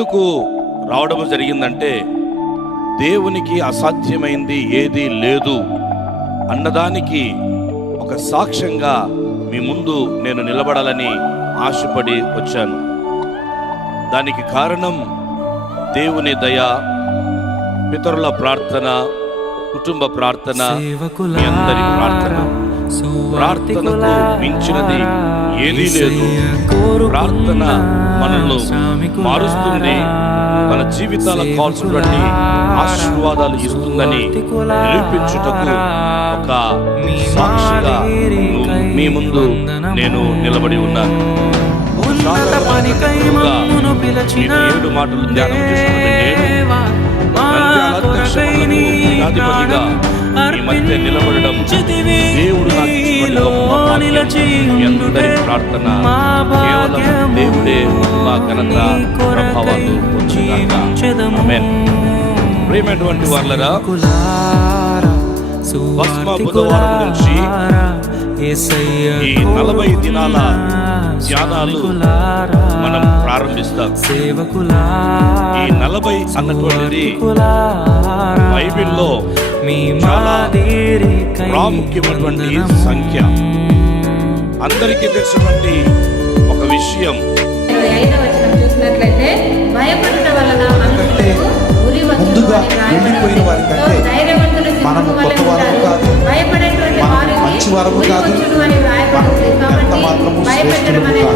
ఎందుకు రావడం జరిగిందంటే, దేవునికి అసాధ్యమైంది ఏదీ లేదు అన్నదానికి ఒక సాక్ష్యంగా మీ ముందు నేను నిలబడాలని ఆశపడి వచ్చాను. దానికి కారణం దేవుని దయ, పితరుల ప్రార్థన, కుటుంబ ప్రార్థన, మీ అందరి ప్రార్థన. ప్రార్థనకు మించినది ఏదీ లేదు. ప్రార్థన మనల్ని మారుస్తుంది, మన జీవితాలకు కావాల్సినటువంటి ఆశీర్వాదాలు ఇస్తుందని నిరూపించుటకు ఒక సాక్షిగా మీ ముందు నేను నిలబడి ఉన్నాను. 7 మాటలు ధ్యానం చేస్తున్నది మీ మధ్య నిలబడడం దేవుడు అందరి ప్రార్థన కేవలం దేవుడే మా ఘనత ప్రభావాలు ప్రేమటువంటి వాళ్ళరా, బుధవారం నుంచి ఈ 40 దినాల ధ్యానాలు మనం ప్రారంభిస్తాం. ఈ 40 అన్నటువంటిది బైబిల్లో చాలా ప్రాముఖ్యమైనటువంటి సంఖ్య. అందరికీ తెలిసినటువంటి ఒక విషయం, ముందుగా వెళ్ళిపోయిన వారి కంటే మనము కొత్త వారము కాదు, మనం మంచి వారము కాదు, మనం ఎంత మాత్రము శ్రేష్ఠులము కాదు.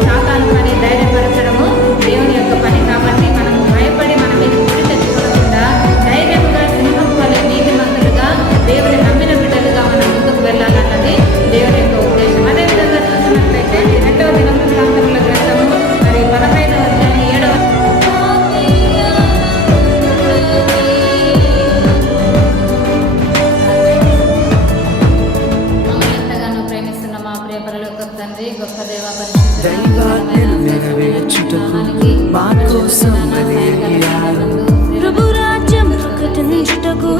దేవుని యొక్క పని కాబట్టి మనము భయపడి మన మీద గురి తెచ్చుకోకుండా ధైర్యంగా సింహం వలె నీతిమంతులుగా దేవుని నమ్మిన బిడ్డలుగా మనం ముందుకు వెళ్ళాలన్నది దేవుని యొక్క ఉద్దేశం. అదేవిధంగా చూసినట్లయితే 2వ దినవృత్తాంతముల గ్రంథము మరి 15వ అధ్యాయం 7వ ఎంతగానో ప్రేమిస్తున్న మా ప్రియ పరలోక తండ్రి, గొప్ప దేవ ప్రభు రాజ్యం ప్రకటించుటకు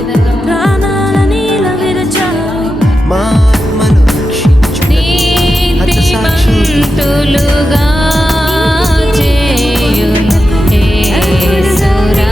ప్రాణాలని విరచారు. మా ఆత్మను నీతిమంతులుగా చేయును యేసురా.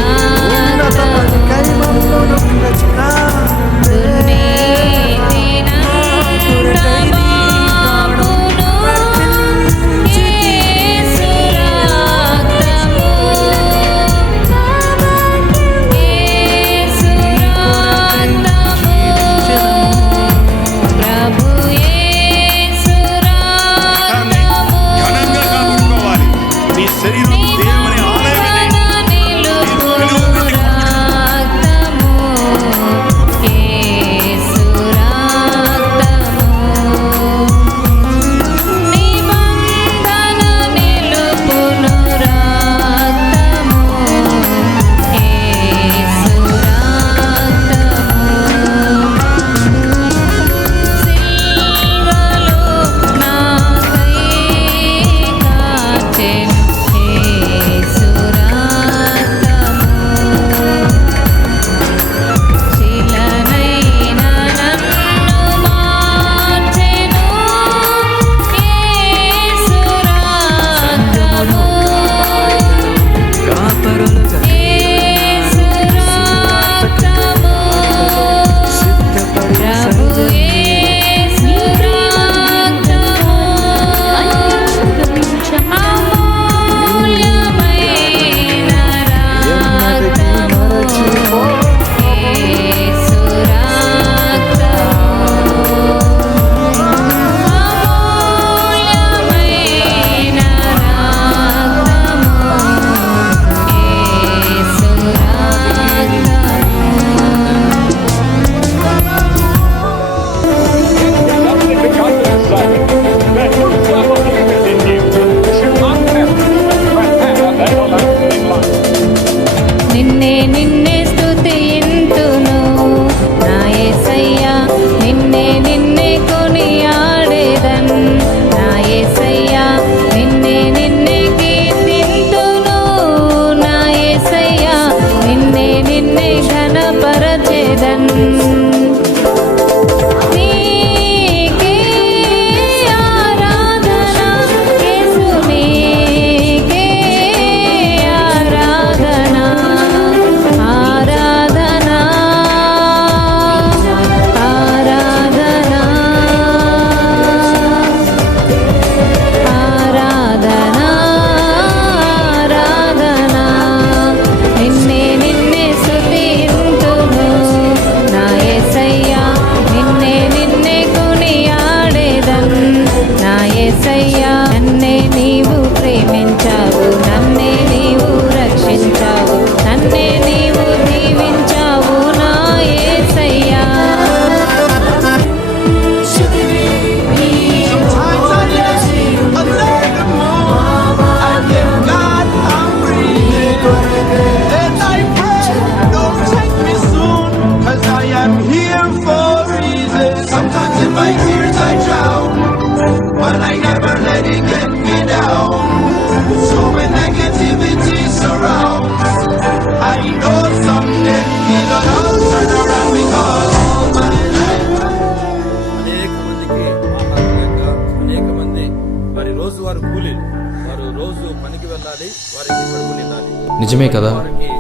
నిజమే కదా,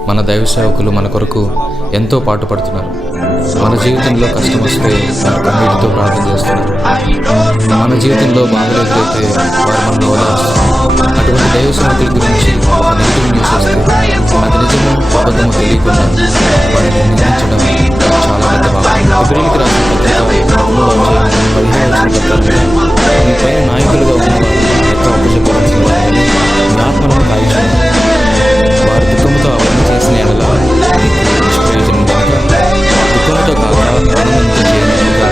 మన దైవ సేవకులు మన కొరకు ఎంతో పాటుపడుతున్నారు. మన జీవితంలో కష్టం వస్తే మన కన్నీటితో ప్రార్థన చేస్తున్నారు. మన జీవితంలో బాధలేకపోతే వారు మనల్ని ఓదారుస్తున్నారు. అటువంటి దైవ సేవకుల గురించి ఒక నెగిటివ్ న్యూస్ వస్తే అది నిజమో అబద్ధమో తెలియకుండా వారిని నిందించడం చాలా పెద్ద భాగం. ఫిబ్రవరికి రాసిన పత్రిక 3:15 మీ పైన నాయకులుగా ఉన్నవారు ఎక్కడ అప్పచెప్పవలసిన వారిని మీ ఆత్మలను కాల్చున్నారు. వారు దుఃఖంతో అవన్నీ చేసిన ఎడల నిష్ప్రయోజనం కనుక దుఃఖంతో కాక ఆనందంతో చేయనట్లుగా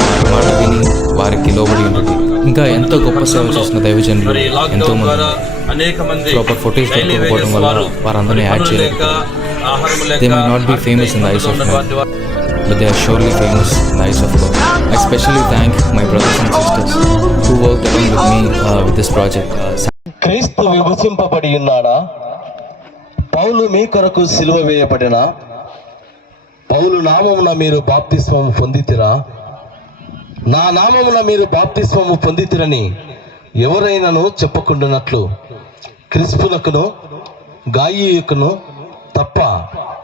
వారి మాట విని వారికి లోబడి ఉంటుంది. ఇంకా ఎంతో గొప్ప సేవ చేసిన దైవజనులు ఎంతో మంది ప్రాపర్ ఫుటేజ్ దొరకకపోవడం వల్ల వారందరినీ యాడ్ చేయలేదు. They may not be famous in the eyes of men, but they are surely famous in the eyes of God. I especially thank my brothers and sisters who worked along with me with this project. క్రీస్తు విభజింపబడి ఉన్నాడా? పౌలు మీ కొరకు సిలువ వేయబడినా? పౌలు నామమున మీరు బాప్తిస్మము పొందితిరా? నా నామమున మీరు బాప్తిస్మము పొందితిరని ఎవరైనాను చెప్పకుండానట్లు క్రిస్పులకును గాయియుకును తప్ప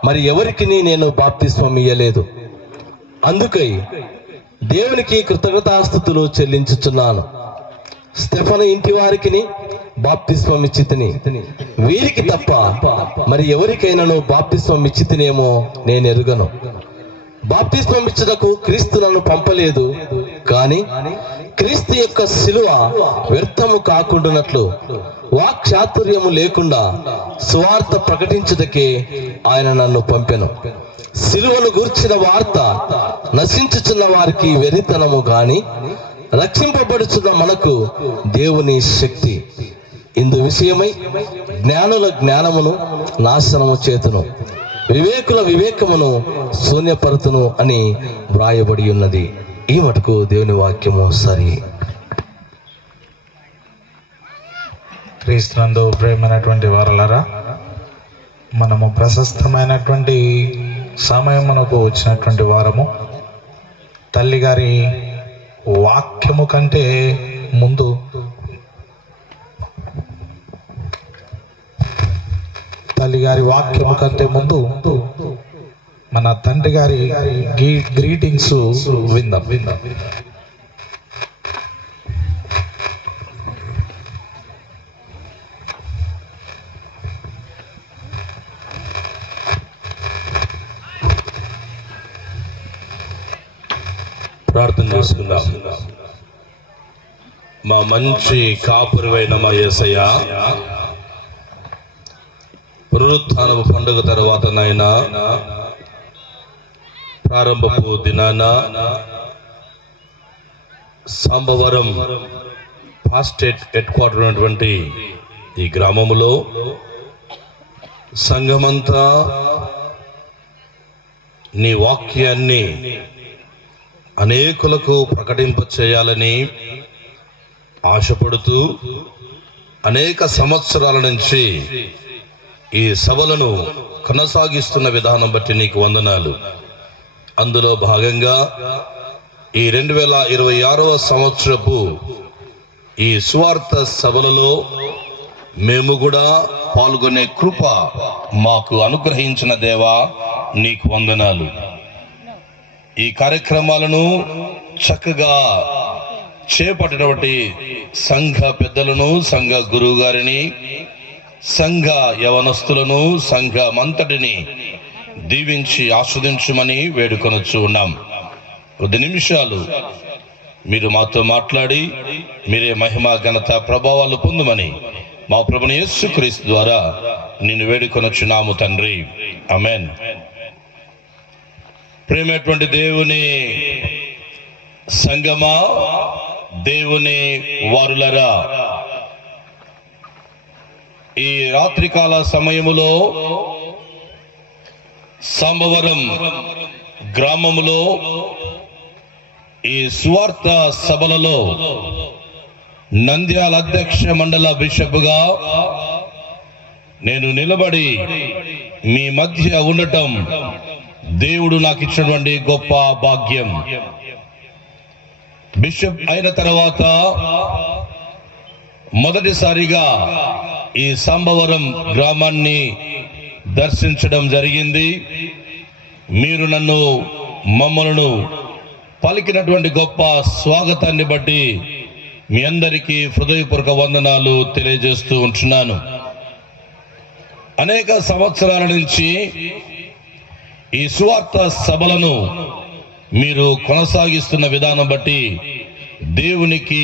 మరి ఎవరికి నేను బాప్తిస్మం ఇయ్యలేదు. అందుకై దేవునికి కృతజ్ఞతాస్తుతులు చెల్లించుచున్నాను. స్టెఫను ఇంటి వారికి బాప్తిస్మం ఇచ్చితిని, వీరికి తప్ప మరి ఎవరికైనాను బాప్తిస్మం ఇచ్చితినేమో నేను ఎరుగను. బాప్తిస్మం ఇచ్చుటకు క్రీస్తు నన్ను పంపలేదు, కానీ క్రీస్తు యొక్క శిలువ వ్యర్థము కాకుండానట్లు వాక్చాతుర్యము లేకుండా సువార్త ప్రకటించుటకే ఆయన నన్ను పంపెను. శిలువను గూర్చిన వార్త నశించుచున్న వారికి వెరితనము గాని రక్షింపబడుచున్న మనకు దేవుని శక్తి. ఇందు విషయమై జ్ఞానుల జ్ఞానమును నాశనము చేతును, వివేకుల వివేకమును శూన్యపరుతును అని వ్రాయబడి ఉన్నది. ఈ మటుకు దేవుని వాక్యము సరి. క్రీస్తునందు ప్రేమైనటువంటి వారలారా, మనము ప్రశస్తమైనటువంటి సమయం మనకు వచ్చినటువంటి వారము. తల్లిగారి వాక్యము కంటే ముందు మన తండ్రి గారి గ్రీటింగ్స్ విందాం. ప్రార్థన చేసుకుందాం. మా మంచి కాపురువైన మా యేసయ్య, పునరుత్థానపు పండుగ తర్వాత నాయనా ప్రారంభపు దినాన సాంబవరం ఫాస్టేట్ హెడ్ క్వార్టర్ ఉన్నటువంటి ఈ గ్రామములో సంఘమంతా నీ వాక్యాన్ని అనేకులకు ప్రకటింప చేయాలని ఆశపడుతూ అనేక సంవత్సరాల నుంచి ఈ సభలను కొనసాగిస్తున్న విధానం బట్టి నీకు వందనాలు. అందులో భాగంగా ఈ 2026వ సంవత్సరపు ఈ సువార్త సభలలో మేము కూడా పాల్గొనే కృప మాకు అనుగ్రహించిన దేవా నీకు వందనాలు. ఈ కార్యక్రమాలను చక్కగా చేపట్టినటువంటి సంఘ పెద్దలను, సంఘ గురువు గారిని, సంఘ యవనస్తులను, సంఘమంతటిని దీవించి ఆస్వాదించమని వేడుకొనొచ్చు ఉన్నాం. కొద్ది నిమిషాలు మీరు మాతో మాట్లాడి మీరే మహిమ ఘనత ప్రభావాలు పొందుమని మా ప్రభుని యేసుక్రీస్తు ద్వారా నిన్ను వేడుకొనొచ్చున్నాము తండ్రి, ఆమేన్. ప్రేమటువంటి దేవుని సంగమా, దేవుని వారులరా, ఈ రాత్రికాల సమయములో సాంబవరం గ్రామములో ఈ సువార్త సభలలో నంద్యాల అధ్యక్ష మండల బిషప్గా నేను నిలబడి మీ మధ్య ఉండటం దేవుడు నాకు ఇచ్చినటువంటి గొప్ప భాగ్యం. బిషప్ అయిన తర్వాత మొదటిసారిగా ఈ సంభవరం గ్రామాన్ని దర్శించడం జరిగింది. మీరు మమ్మలను పలికినటువంటి గొప్ప స్వాగతాన్ని బట్టి మీ అందరికీ హృదయపూర్వక వందనాలు తెలియజేస్తూ ఉంటున్నాను. అనేక సంవత్సరాల నుంచి ఈ సువార్త సభలను మీరు కొనసాగిస్తున్న విధానం బట్టి దేవునికి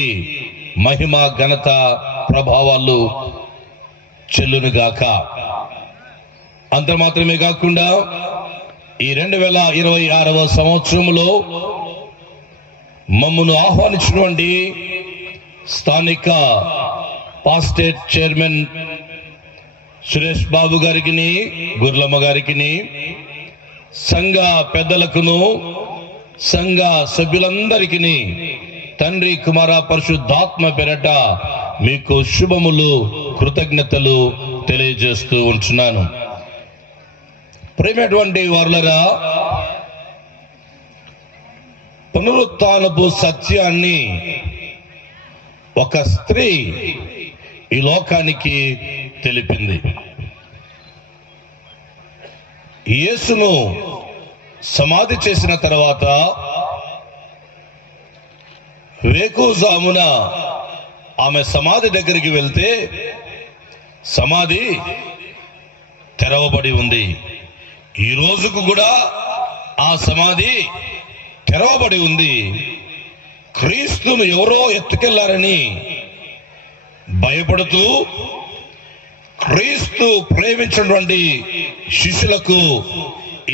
మహిమ, ఘనత, ప్రభావాలు చెల్లునుగాక. అంత మాత్రమే కాకుండా ఈ 2026వ సంవత్సరంలో మమ్మను ఆహ్వానించినటువంటి స్థానిక పాస్టేట్ చైర్మన్ సురేష్ బాబు గారికి, గుర్లమ్మ గారికి, సంఘ పెద్దలకును, సంఘ సభ్యులందరికీ తండ్రి, కుమార, పరిశుద్ధాత్మ పేరట మీకు శుభములు, కృతజ్ఞతలు తెలియజేస్తూ ఉంటున్నాను. ప్రేమటువంటి వారులరా, పునరుత్థానపు సత్యాన్ని ఒక స్త్రీ ఈ లోకానికి తెలిపింది. యేసును సమాధి చేసిన తర్వాత వేకువజామున ఆమె సమాధి దగ్గరికి వెళ్తే సమాధి తెరవబడి ఉంది. ఈ రోజుకు కూడా ఆ సమాధి తెరవబడి ఉంది. క్రీస్తును ఎవరో ఎత్తుకెళ్లారని భయపడుతూ క్రీస్తు ప్రేమించినటువంటి శిష్యులకు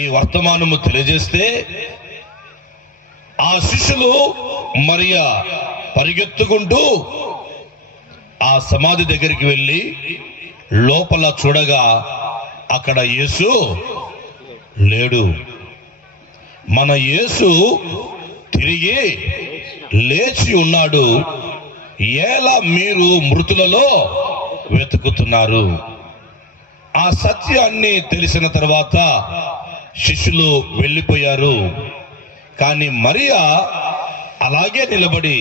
ఈ వర్తమానము తెలియజేస్తే ఆ శిష్యులు మరియా పరిగెత్తుకుంటూ ఆ సమాధి దగ్గరికి వెళ్ళి లోపల చూడగా అక్కడ యేసు లేడు. మన యేసు తిరిగి లేచి ఉన్నాడు. ఎలా మీరు మృతులలో వెతుకుతున్నారు? ఆ సత్యాన్ని తెలిసిన తర్వాత శిష్యులు వెళ్ళిపోయారు. కానీ మరియా అలాగే నిలబడి,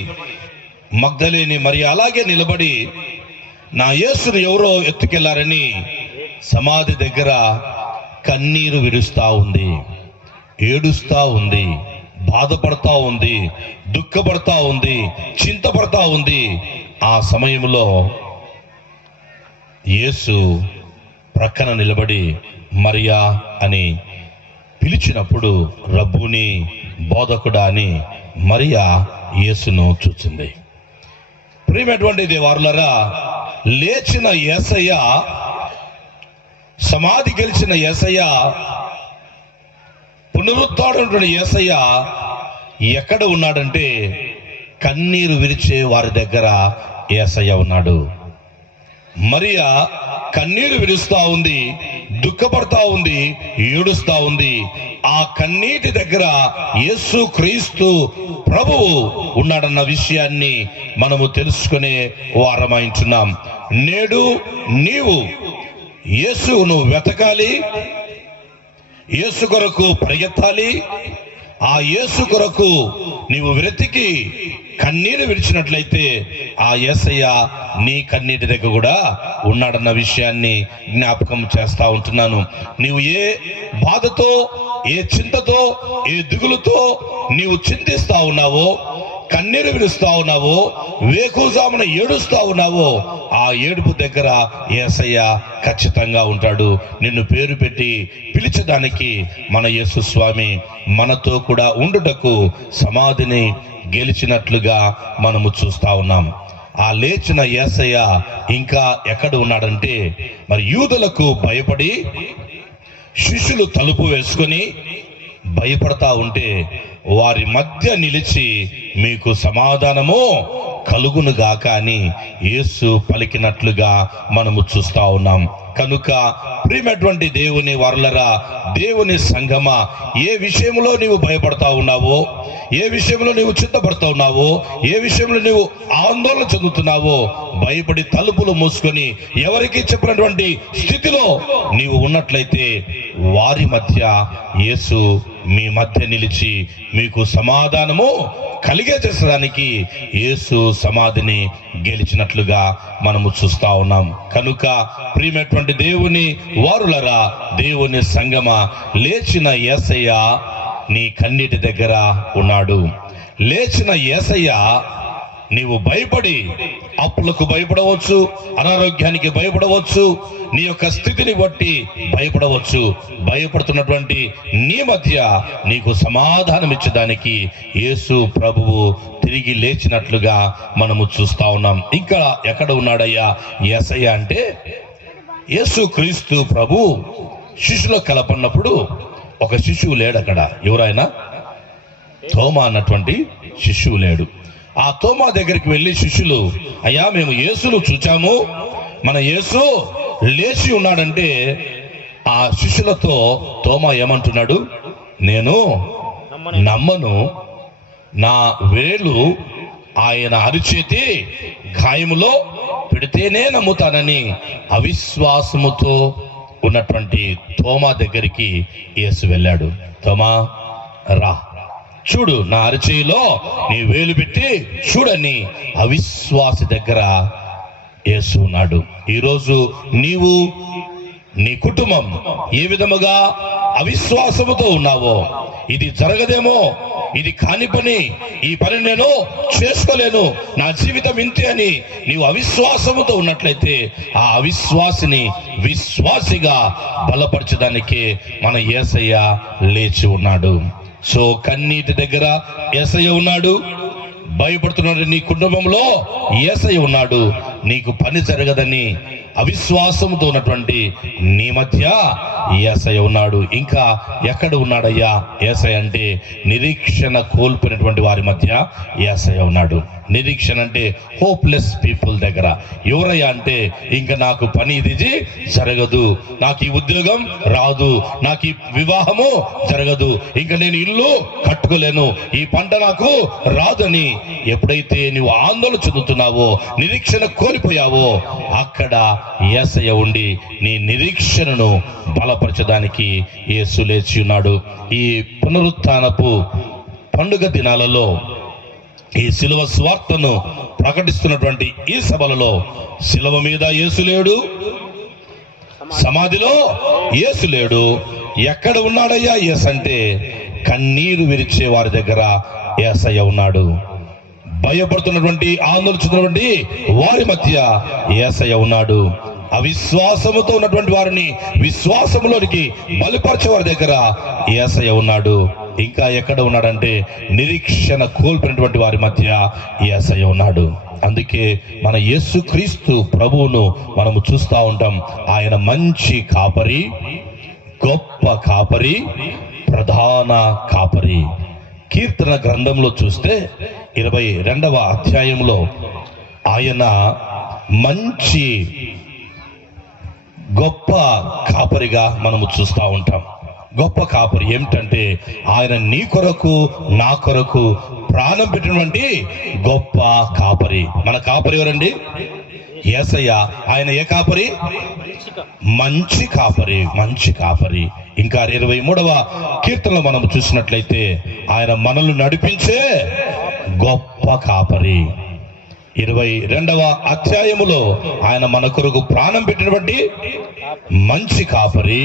మగ్దలేని మరియా అలాగే నిలబడి నా యేసును ఎవరో ఎత్తుకెళ్లారని సమాధి దగ్గర కన్నీరు విడుస్తా ఉంది, ఏడుస్తా ఉంది, బాధపడతా ఉంది, దుఃఖపడతా ఉంది, చింతపడతా ఉంది. ఆ సమయంలో యేసు ప్రక్కన నిలబడి మరియా అని పిలిచినప్పుడు రబ్బుని, బోధకుడా అని మరియా యేసును చూచింది. ప్రియమైనటువంటి దేవారులరా, లేచిన యేసయ్య, సమాధి గెలిచిన యేసయ్య, పునరుత్థానమైనటువంటి యేసయ్య ఎక్కడ ఉన్నాడంటే కన్నీరు విరిచే వారి దగ్గర యేసయ్య ఉన్నాడు. మరియా కన్నీరు విరుస్తా ఉంది, దుఃఖపడతా ఉంది, ఏడుస్తా ఉంది. ఆ కన్నీటి దగ్గర యేసు క్రీస్తు ప్రభువు ఉన్నాడన్న విషయాన్ని మనము తెలుసుకునే వారమైంటున్నాం. నేడు నీవు యేసును వెతకాలి, యేసు కొరకు పరిగెత్తాలి. ఆ యేసు కొరకు నీవు వెతికి కన్నీరు విడిచినట్లయితే ఆ యేసయ్య నీ కన్నీటి దగ్గర కూడా ఉన్నాడన్న విషయాన్ని జ్ఞాపకం చేస్తా ఉంటున్నాను. నీవు ఏ బాధతో, ఏ చింతతో, ఏ దిగులుతో నీవు చింతిస్తా ఉన్నావో, కన్నీరు విడుస్తా ఉన్నావో, వేకువజామున ఏడుస్తా ఉన్నావో, ఆ ఏడుపు దగ్గర యేసయ్య ఖచ్చితంగా ఉంటాడు. నిన్ను పేరు పెట్టి పిలిచడానికి మన యేసు స్వామి మనతో కూడా ఉండుటకు సమాధిని గెలిచినట్లుగా మనము చూస్తా ఉన్నాం. ఆ లేచిన యేసయ్య ఇంకా ఎక్కడ ఉన్నాడంటే, మరి యూదులకు భయపడి శిష్యులు తలుపు వేసుకొని భయపడతా ఉంటే వారి మధ్య నిలిచి మీకు సమాధానము కలుగునుగాక అని యేసు పలికినట్లుగా మనము చూస్తా ఉన్నాం. కనుక ప్రియమైనటువంటి దేవుని వారలరా, దేవుని సంఘమా, ఏ విషయంలో నీవు భయపడతా ఉన్నావో, ఏ విషయంలో నీవు చింతపడతా ఉన్నావో, ఏ విషయంలో నీవు ఆందోళన చెందుతున్నావో, భయపడి తలుపులు మూసుకొని ఎవరికి చెప్పినటువంటి స్థితిలో నీవు ఉన్నట్లయితే వారి మధ్య యేసు మీ మధ్య నిలిచి మీకు సమాధానము కలిగజేసడానికి యేసు సమాధిని గెలిచినట్లుగా మనము చూస్తా ఉన్నాం. కనుక ప్రియమైనటువంటి దేవుని వారులరా, దేవుని సంగమ, లేచిన యేసయ్య నీ కన్నీటి దగ్గర ఉన్నాడు. లేచిన యేసయ్య నీవు భయపడి అప్పులకు భయపడవచ్చు, అనారోగ్యానికి భయపడవచ్చు, నీ యొక్క స్థితిని బట్టి భయపడవచ్చు. భయపడుతున్నటువంటి నీ మధ్య నీకు సమాధానం ఇచ్చేదానికి యేసు ప్రభువు తిరిగి లేచినట్లుగా మనము చూస్తా ఉన్నాం. ఇంకా ఎక్కడ ఉన్నాడయ్యా యేసయ్య అంటే, యేసు క్రీస్తు ప్రభు శిష్యులో కలపన్నప్పుడు ఒక శిష్యువు లేడు అక్కడ. ఎవరైనా తోమా అన్నటువంటి శిష్యువు లేడు. ఆ తోమా దగ్గరికి వెళ్ళి శిష్యులు, అయ్యా మేము యేసును చూచాము, మన యేసు లేచి ఉన్నాడంటే ఆ శిష్యులతో తోమా ఏమంటున్నాడు, నేను నమ్మను, నా వేలు ఆయన అరిచేతి గాయములో పెడితేనే నమ్ముతానని అవిశ్వాసముతో ఉన్నటువంటి తోమా దగ్గరికి యేసు వెళ్ళాడు. తోమా రా, చూడు, నా అరచేయిలో నీ వేలు పెట్టి చూడని అవిశ్వాసి దగ్గర యేసు ఉన్నాడు. ఈరోజు నీవు, నీ కుటుంబం ఏ విధముగా అవిశ్వాసముతో ఉన్నావో, ఇది జరగదేమో, ఇది కాని పని, ఈ పని నేను చేసుకోలేను, నా జీవితం ఇంతే అని నీవు అవిశ్వాసముతో ఉన్నట్లయితే ఆ అవిశ్వాసిని విశ్వాసిగా బలపరచడానికే మన యేసయ్య లేచి ఉన్నాడు. సో కన్నీటి దగ్గర యేసయ్య ఉన్నాడు. భయపడుతున్నాడు నీ కుటుంబంలో యేసయ్య ఉన్నాడు. నీకు పని జరగదని అవిశ్వాసంతో ఉన్నటువంటి నీ మధ్య యేసయ్య ఉన్నాడు. ఇంకా ఎక్కడ ఉన్నాడయ్యా యేసయ్య అంటే, నిరీక్షణ కోల్పోయినటువంటి వారి మధ్య యేసయ్య ఉన్నాడు. నిరీక్షణ అంటే హోప్లెస్ పీపుల్ దగ్గర. ఎవరయ్యా అంటే, ఇంకా నాకు పని ఇది జరగదు, నాకు ఈ ఉద్యోగం రాదు, నాకు ఈ వివాహము జరగదు, ఇంకా నేను ఇల్లు కట్టుకోలేను, ఈ పంట నాకు రాదని ఎప్పుడైతే నువ్వు ఆందోళన చెందుతున్నావో, నిరీక్షణ కోల్పోయావో, అక్కడ యేసయ్య ఉండి నీ నిరీక్షణను బలపరచడానికి యేసు లేచి ఉన్నాడు. ఈ పునరుత్థానపు పండుగ దినాలలో ఈ శిలువ స్వార్థను ప్రకటిస్తున్నటువంటి ఈ సభలలో శిలువ మీద యేసు లేడు, సమాధిలో యేసు లేడు. ఎక్కడ ఉన్నాడయ్యా యేసు అంటే, కన్నీరు విరిచే వారి దగ్గర యేసయ్య ఉన్నాడు. భయపడుతున్నటువంటి, ఆందోళిస్తున్నటువంటి వారి మధ్య యేసయ్య ఉన్నాడు. అవిశ్వాసముతో ఉన్నటువంటి వారిని విశ్వాసములోనికి బలపరిచే వారి దగ్గర యేసయ్య ఉన్నాడు. ఇంకా ఎక్కడ ఉన్నాడంటే, నిరీక్షణ కోల్పోయినటువంటి వారి మధ్య యేసయ్య ఉన్నాడు. అందుకే మన యేసుక్రీస్తు ప్రభువును మనము చూస్తూ ఉంటాం. ఆయన మంచి కాపరి, గొప్ప కాపరి, ప్రధాన కాపరి. కీర్తన గ్రంథంలో చూస్తే 22వ అధ్యాయంలో ఆయన మంచి గొప్ప కాపరిగా మనము చూస్తూ ఉంటాం. గొప్ప కాపరి ఏమిటంటే, ఆయన నీ కొరకు నా కొరకు ప్రాణం పెట్టినటువంటి గొప్ప కాపరి. మన కాపరి ఎవరండి? యేసయ్య. ఆయన ఏ కాపరి? మంచి కాపరి, మంచి కాపరి. ఇంకా 23వ కీర్తనలో మనం చూసినట్లయితే, ఆయన మనల్ని నడిపించే గొప్ప కాపరి. 22వ అధ్యాయములో ఆయన మన కొరకు ప్రాణం పెట్టినటువంటి మంచి కాపరి.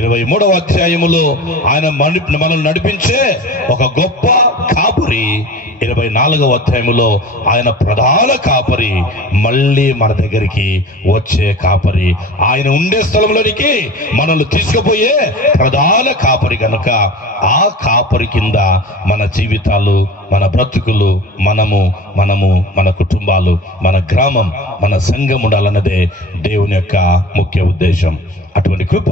23వ అధ్యాయములో ఆయన మనల్ని నడిపించే ఒక గొప్ప కాపరి. 24వ అధ్యాయములో ఆయన ప్రధాన కాపరి, మళ్ళీ మన దగ్గరికి వచ్చే కాపరి, ఆయన ఉండే స్థలంలోనికి మనల్ని తీసుకుపోయే ప్రధాన కాపరి. కనుక ఆ కాపరి కింద మన జీవితాలు, మన బ్రతుకులు, మనము మన కుటుంబాలు, మన గ్రామం, మన సంఘం ఉండాలన్నదే దేవుని యొక్క ముఖ్య ఉద్దేశం. అటువంటి కృప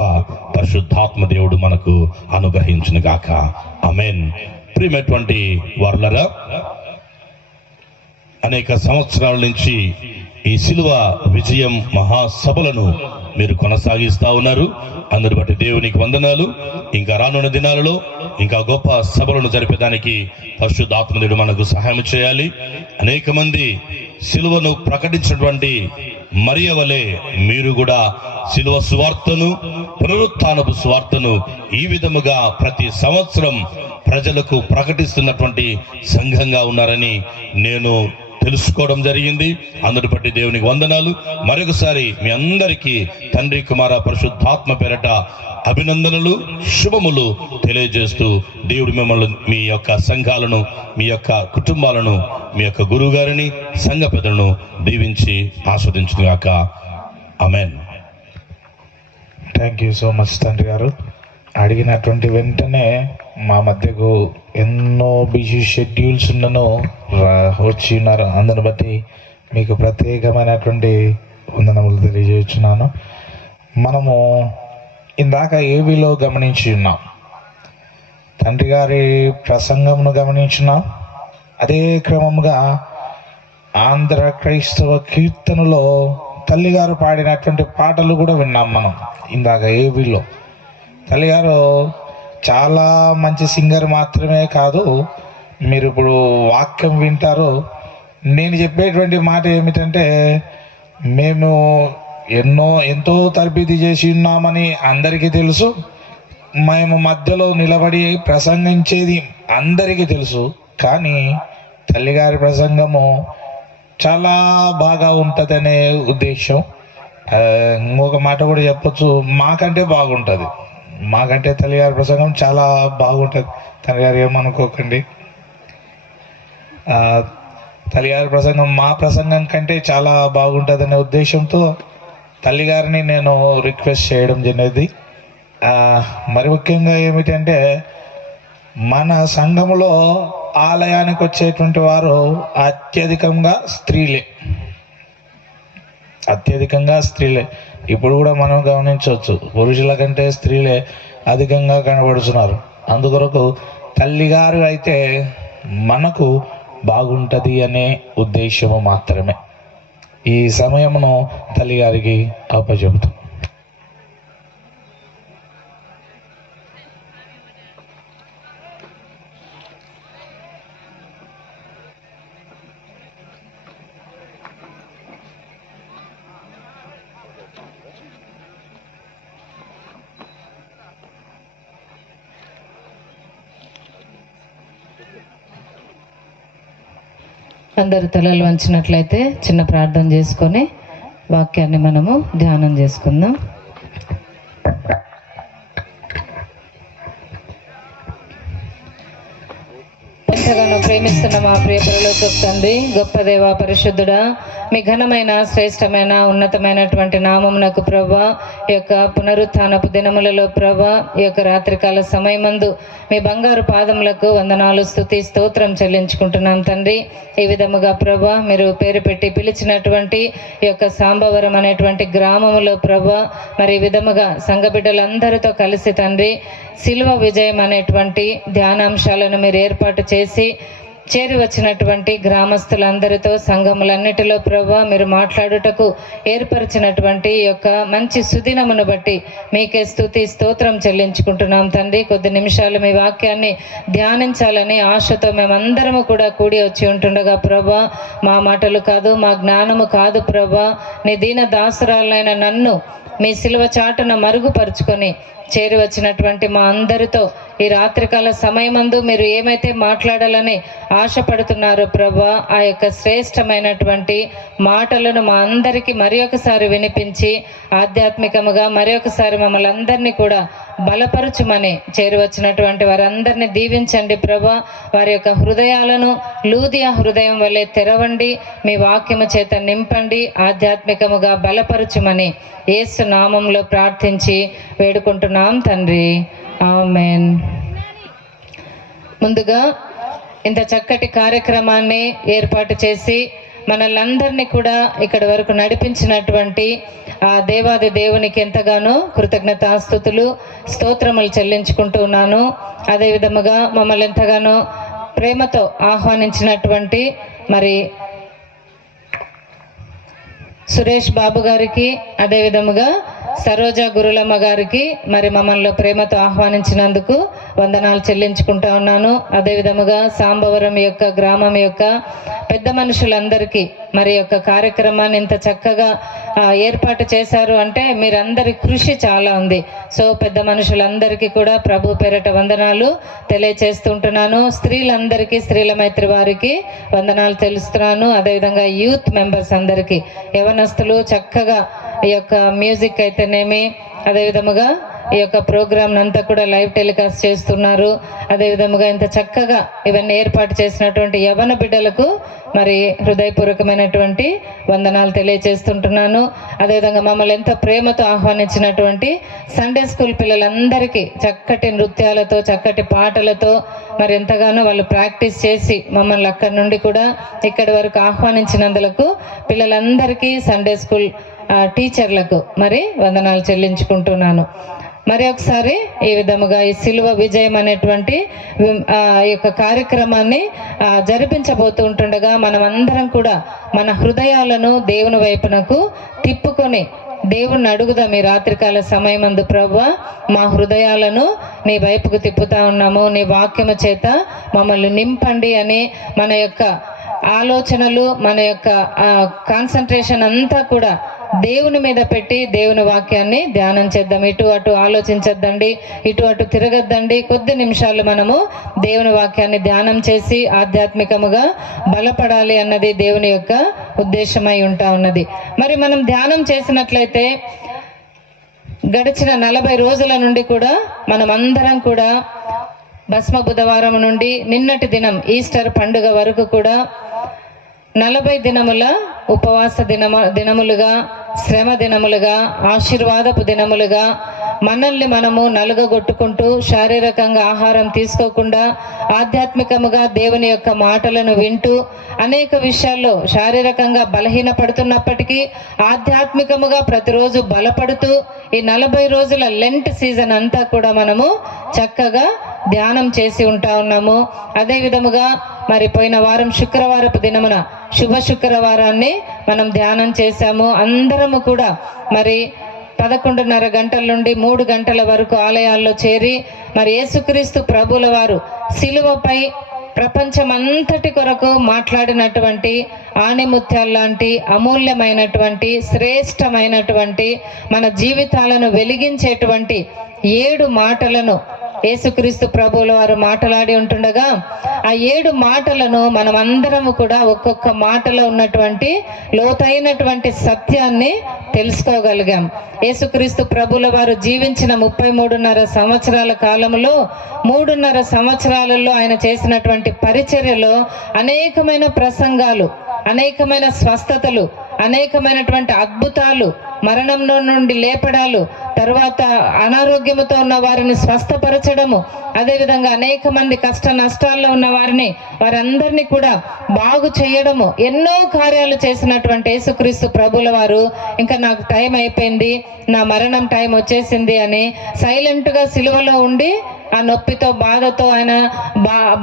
పరిశుద్ధాత్మ దేవుడు మనకు అనుగ్రహించును గాక. ఆమేన్. ప్రియమైనటువంటి వారులారా, అనేక సంవత్సరాల నుంచి ఈ శిలువ విజయం మహాసభలను మీరు కొనసాగిస్తూ ఉన్నారు. అందరి బట్టి దేవునికి వందనాలు. ఇంకా రానున్న దినాలలో ఇంకా గొప్ప సభలను జరిపేదానికి పరిశుద్ధాత్మ దేవుడు మనకు సహాయం చేయాలి. అనేక మంది శిలువను ప్రకటించినటువంటి మరియ వలె మీరు కూడా శిలువ సువార్తను, పునరుత్థానపు సువార్తను ఈ విధముగా ప్రతి సంవత్సరం ప్రజలకు ప్రకటిస్తున్నటువంటి సంఘంగా ఉన్నారని నేను తెలుసుకోవడం జరిగింది. అందుని బట్టి దేవునికి వందనాలు. మరొకసారి మీ అందరికీ తండ్రి, కుమార, పరిశుద్ధాత్మ పేరట అభినందనలు, శుభములు తెలియజేస్తూ దేవుడు మిమ్మల్ని, మీ యొక్క సంఘాలను, మీ యొక్క కుటుంబాలను, మీ యొక్క గురువు గారిని, సంఘ పెద్దలను దీవించి ఆస్వాదించుగాక. ఆమేన్. థ్యాంక్ యూ సో మచ్ తండ్రి గారు. అడిగినటువంటి వెంటనే మా మధ్యకు ఎన్నో బిజీ షెడ్యూల్స్ ఉన్నను వచ్చి ఉన్నారు. అందుని బట్టి మీకు ప్రత్యేకమైనటువంటి వందనములు తెలియజేస్తున్నాను. మనము ఇందాక ఏబీలో గమనించి ఉన్నాం, తండ్రి గారి ప్రసంగమును గమనించున్నాం. అదే క్రమముగా ఆంధ్ర క్రైస్తవ కీర్తనలో తల్లిగారు పాడినటువంటి పాటలు కూడా విన్నాం మనం. ఇందాక ఏబీలో తల్లిగారు చాలా మంచి సింగర్ మాత్రమే కాదు, మీరు ఇప్పుడు వాక్యం వింటారు. నేను చెప్పేటువంటి మాట ఏమిటంటే, మేము ఎంతో తరబిది చేసి ఉన్నామని అందరికీ తెలుసు. మేము మధ్యలో నిలబడి ప్రసంగించేది అందరికీ తెలుసు. కానీ తల్లిగారి ప్రసంగము చాలా బాగా ఉంటుందనే ఉద్దేశం. ఇంకొక మాట కూడా చెప్పొచ్చు, మాకంటే బాగుంటుంది. మాకంటే తల్లిగారి ప్రసంగం చాలా బాగుంటుంది. తల్లిగారు ఏమనుకోకండి, తల్లిగారి ప్రసంగం మా ప్రసంగం కంటే చాలా బాగుంటుందనే ఉద్దేశంతో తల్లిగారిని నేను రిక్వెస్ట్ చేయడం జరిగింది. మరి ముఖ్యంగా ఏమిటంటే, మన సంఘములో ఆలయానికి వచ్చేటువంటి వారు అత్యధికంగా స్త్రీలే. ఇప్పుడు కూడా మనం గమనించవచ్చు, పురుషుల కంటే స్త్రీలే అధికంగా కనబడుతున్నారు. అందుకొరకు తల్లిగారు అయితే మనకు బాగుంటుంది అనే ఉద్దేశము మాత్రమే ఈ సమయమును తల్లిగారికి అప్పచెబుతాం. అందరు తలలు వంచినట్లయితే చిన్న ప్రార్థన చేసుకొని వాక్యాన్ని మనము ధ్యానం చేసుకుందాం. ఎంతగానో ప్రేమిస్తున్న మా ప్రియ పరలోక తండ్రి, గొప్ప దేవ, పరిశుద్ధుడా, మీ ఘనమైన, శ్రేష్టమైన, ఉన్నతమైనటువంటి నామమునకు ప్రభా, ఈ యొక్క పునరుత్థానపు దినములలో ప్రభా, ఈ యొక్క రాత్రికాల సమయమందు మీ బంగారు పాదములకు వందనాలు, స్తుతి, స్తోత్రం చెల్లించుకుంటున్నాం తండ్రి. ఈ విధముగా ప్రభా, మీరు పేరు పెట్టి పిలిచినటువంటి ఈ యొక్క సాంబవరం అనేటువంటి గ్రామములో ప్రభా, మరి ఈ విధముగా సంఘ బిడ్డలందరితో కలిసి తండ్రి శిలువ విజయం అనేటువంటి ధ్యానాంశాలను మీరు ఏర్పాటు చేసి చేరి వచ్చినటువంటి గ్రామస్తులందరితో, సంఘములన్నిటిలో ప్రభా మీరు మాట్లాడుటకు ఏర్పరిచినటువంటి ఈ యొక్క మంచి సుదినమును బట్టి మీకే స్తుతి, స్తోత్రం చెల్లించుకుంటున్నాం తండ్రి. కొద్ది నిమిషాలు మీ వాక్యాన్ని ధ్యానించాలని ఆశతో మేమందరము కూడా కూడి వచ్చి ఉంటుండగా ప్రభా, మా మాటలు కాదు, మా జ్ఞానము కాదు ప్రభా, నీ దీన దాసురాలైన నన్ను మీ శిలువ చాటున మరుగుపరుచుకొని చేరి వచ్చినటువంటి మా అందరితో ఈ రాత్రికాల సమయమందు మీరు ఏమైతే మాట్లాడాలని ఆశపడుతున్నారో ప్రభా, ఆ యొక్క శ్రేష్టమైనటువంటి మాటలను మా అందరికీ మరి ఒకసారి వినిపించి ఆధ్యాత్మికముగా మరి ఒకసారి మమ్మల్ని అందరినీ కూడా బలపరచుమని చేరి వచ్చినటువంటి వారందరినీ దీవించండి ప్రభా. వారి యొక్క హృదయాలను లూదియా హృదయం వలె తెరవండి, మీ వాక్యము చేత నింపండి, ఆధ్యాత్మికముగా బలపరచుమని యేసు నామంలో ప్రార్థించి వేడుకుంటున్నాం తండ్రి. ఆమేన్. ముందుగా ఇంత చక్కటి కార్యక్రమాన్ని ఏర్పాటు చేసి మనల్నందరినీ కూడా ఇక్కడి వరకు నడిపించినటువంటి ఆ దేవాది దేవునికి ఎంతగానో కృతజ్ఞతాస్తుతులు, స్తోత్రములు చెల్లించుకుంటూ ఉన్నాను. అదేవిధముగా మమ్మల్ని ఎంతగానో ప్రేమతో ఆహ్వానించినటువంటి మరి సురేష్ బాబు గారికి, అదే విధముగా సరోజ గురులమ్మ గారికి మరి మమ్మల్ని ప్రేమతో ఆహ్వానించినందుకు వందనాలు చెల్లించుకుంటా ఉన్నాను. అదే విధముగా సాంబవరం యొక్క గ్రామం యొక్క పెద్ద మనుషులందరికీ మరి యొక్క కార్యక్రమాన్ని ఇంత చక్కగా ఏర్పాటు చేశారు అంటే మీరందరి కృషి చాలా ఉంది. సో పెద్ద మనుషులందరికీ కూడా ప్రభు పేరట వందనాలు తెలియచేస్తుంటున్నాను. స్త్రీలందరికీ, స్త్రీల మైత్రి వారికి వందనాలు తెలుస్తున్నాను. అదేవిధంగా యూత్ మెంబర్స్ అందరికీ, యవనస్తులు చక్కగా ఈ యొక్క మ్యూజిక్ అయితేనేమి, అదేవిధముగా ఈ యొక్క ప్రోగ్రామ్ అంతా కూడా లైవ్ టెలికాస్ట్ చేస్తున్నారు. అదేవిధముగా ఇంత చక్కగా ఇవన్నీ ఏర్పాటు చేసినటువంటి యవన బిడ్డలకు మరి హృదయపూర్వకమైనటువంటి వందనాలు తెలియజేస్తుంటున్నాను. అదేవిధంగా మమ్మల్ని ఎంతో ప్రేమతో ఆహ్వానించినటువంటి సండే స్కూల్ పిల్లలందరికీ చక్కటి నృత్యాలతో, చక్కటి పాటలతో మరి ఎంతగానో వాళ్ళు ప్రాక్టీస్ చేసి మమ్మల్ని అక్కడి నుండి కూడా ఇక్కడి వరకు ఆహ్వానించినందులకు పిల్లలందరికీ, సండే స్కూల్ టీచర్లకు మరి వందనాలు చెల్లించుకుంటున్నాను. మరి ఒకసారి ఈ విధముగా ఈ సిలువ విజయం అనేటువంటి ఈ యొక్క కార్యక్రమాన్ని జరిపించబోతూ ఉంటుండగా మనం అందరం కూడా మన హృదయాలను దేవుని వైపునకు తిప్పుకొని దేవుణ్ణి అడుగుదాం. ఈ రాత్రికాల సమయమందు ప్రభువా, మా హృదయాలను నీ వైపుకు తిప్పుతా ఉన్నాము, నీ వాక్యము చేత మమ్మల్ని నింపండి అని మన యొక్క ఆలోచనలు, మన యొక్క కాన్సన్ట్రేషన్ అంతా కూడా దేవుని మీద పెట్టి దేవుని వాక్యాన్ని ధ్యానం చేద్దాం. ఇటు అటు ఆలోచించద్దండి, ఇటు అటు తిరగద్దండి. కొద్ది నిమిషాలు మనము దేవుని వాక్యాన్ని ధ్యానం చేసి ఆధ్యాత్మికముగా బలపడాలి అన్నది దేవుని యొక్క ఉద్దేశమై ఉంటా ఉన్నది. మరి మనం ధ్యానం చేసినట్లయితే గడిచిన 40 రోజుల నుండి కూడా మనం అందరం కూడా భస్మ బుధవారం నుండి నిన్నటి దినం ఈస్టర్ పండుగ వరకు కూడా 40 దినముల ఉపవాస దినములుగా, శ్రమ దినములుగా, ఆశీర్వాదపు దినములుగా మనల్ని మనము నలుగగొట్టుకుంటూ శారీరకంగా ఆహారం తీసుకోకుండా ఆధ్యాత్మికముగా దేవుని యొక్క మాటలను వింటూ అనేక విషయాల్లో శారీరకంగా బలహీనపడుతున్నప్పటికీ ఆధ్యాత్మికముగా ప్రతిరోజు బలపడుతూ ఈ 40 రోజుల లెంట్ సీజన్ అంతా కూడా మనము చక్కగా ధ్యానం చేసి ఉంటా ఉన్నాము. అదే విధముగా మరి పోయిన వారం శుక్రవారపు దినమున శుభ శుక్రవారాన్ని మనం ధ్యానం చేశాము. అందరము కూడా మరి 11:30 గంటల నుండి 3 గంటల వరకు ఆలయాల్లో చేరి మరి యేసుక్రీస్తు ప్రభుల వారు సిలువపై ప్రపంచమంతటి కొరకు మాట్లాడినటువంటి ఆణిముత్యాల్లాంటి అమూల్యమైనటువంటి శ్రేష్టమైనటువంటి మన జీవితాలను వెలిగించేటువంటి 7 మాటలను యేసుక్రీస్తు ప్రభువుల వారు మాట్లాడి ఉంటుండగా ఆ 7 మాటలను మనం అందరము కూడా ఒక్కొక్క మాటలో ఉన్నటువంటి లోతైనటువంటి సత్యాన్ని తెలుసుకోగలిగాం. యేసుక్రీస్తు ప్రభువుల వారు జీవించిన 33.5 సంవత్సరాల కాలంలో 3.5 సంవత్సరాలలో ఆయన చేసినటువంటి పరిచర్యలో అనేకమైన ప్రసంగాలు, అనేకమైన స్వస్థతలు, అనేకమైనటువంటి అద్భుతాలు, మరణంలో నుండి లేపడాలు, తర్వాత అనారోగ్యముతో ఉన్న వారిని స్వస్థపరచడము, అదేవిధంగా అనేక మంది కష్ట నష్టాల్లో ఉన్న వారందరినీ కూడా బాగు చేయడము, ఎన్నో కార్యాలు చేసినటువంటి యేసుక్రీస్తు ప్రభుల వారు ఇంకా నాకు టైం అయిపోయింది, నా మరణం టైం వచ్చేసింది అని సైలెంట్గా సిలువలో ఉండి ఆ నొప్పితో, బాధతో ఆయన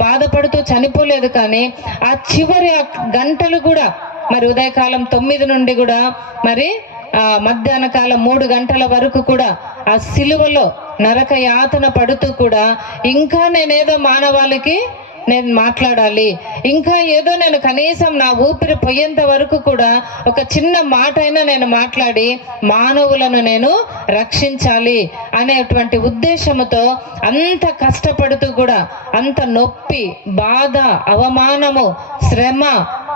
బాధపడుతూ చనిపోలేదు. కానీ ఆ చివరి గంటలు కూడా మరి ఉదయకాలం 9 నుండి కూడా మరి మధ్యాహ్న కాలం 3 గంటల వరకు కూడా ఆ సిలువలో నరక యాతన పడుతూ కూడా ఇంకా నేనేదో మానవాళికి నేను మాట్లాడాలి, ఇంకా ఏదో నేను కనీసం నా ఊపిరి పోయేంత వరకు కూడా ఒక చిన్న మాట అయినా నేను మాట్లాడి మానవులను నేను రక్షించాలి అనేటువంటి ఉద్దేశముతో అంత కష్టపడుతూ కూడా అంత నొప్పి, బాధ, అవమానము, శ్రమ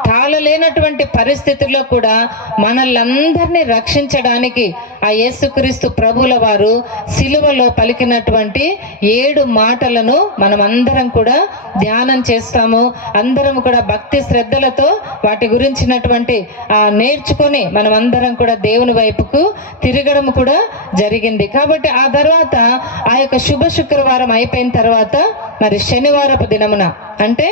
తాళలేనటువంటి పరిస్థితుల్లో కూడా మనల్ని రక్షించడానికి ఆ యేసుక్రీస్తు ప్రభుల వారు సిలువలో పలికినటువంటి 7 మాటలను మనం అందరం కూడా ధ్యానం చేస్తాము. అందరం కూడా భక్తి శ్రద్ధలతో వాటి గురించినటువంటి నేర్చుకొని మనం అందరం కూడా దేవుని వైపుకు తిరగడం కూడా జరిగింది. కాబట్టి ఆ తర్వాత ఆ యొక్క శుభ శుక్రవారం అయిపోయిన తర్వాత మరి శనివారపు దినమున, అంటే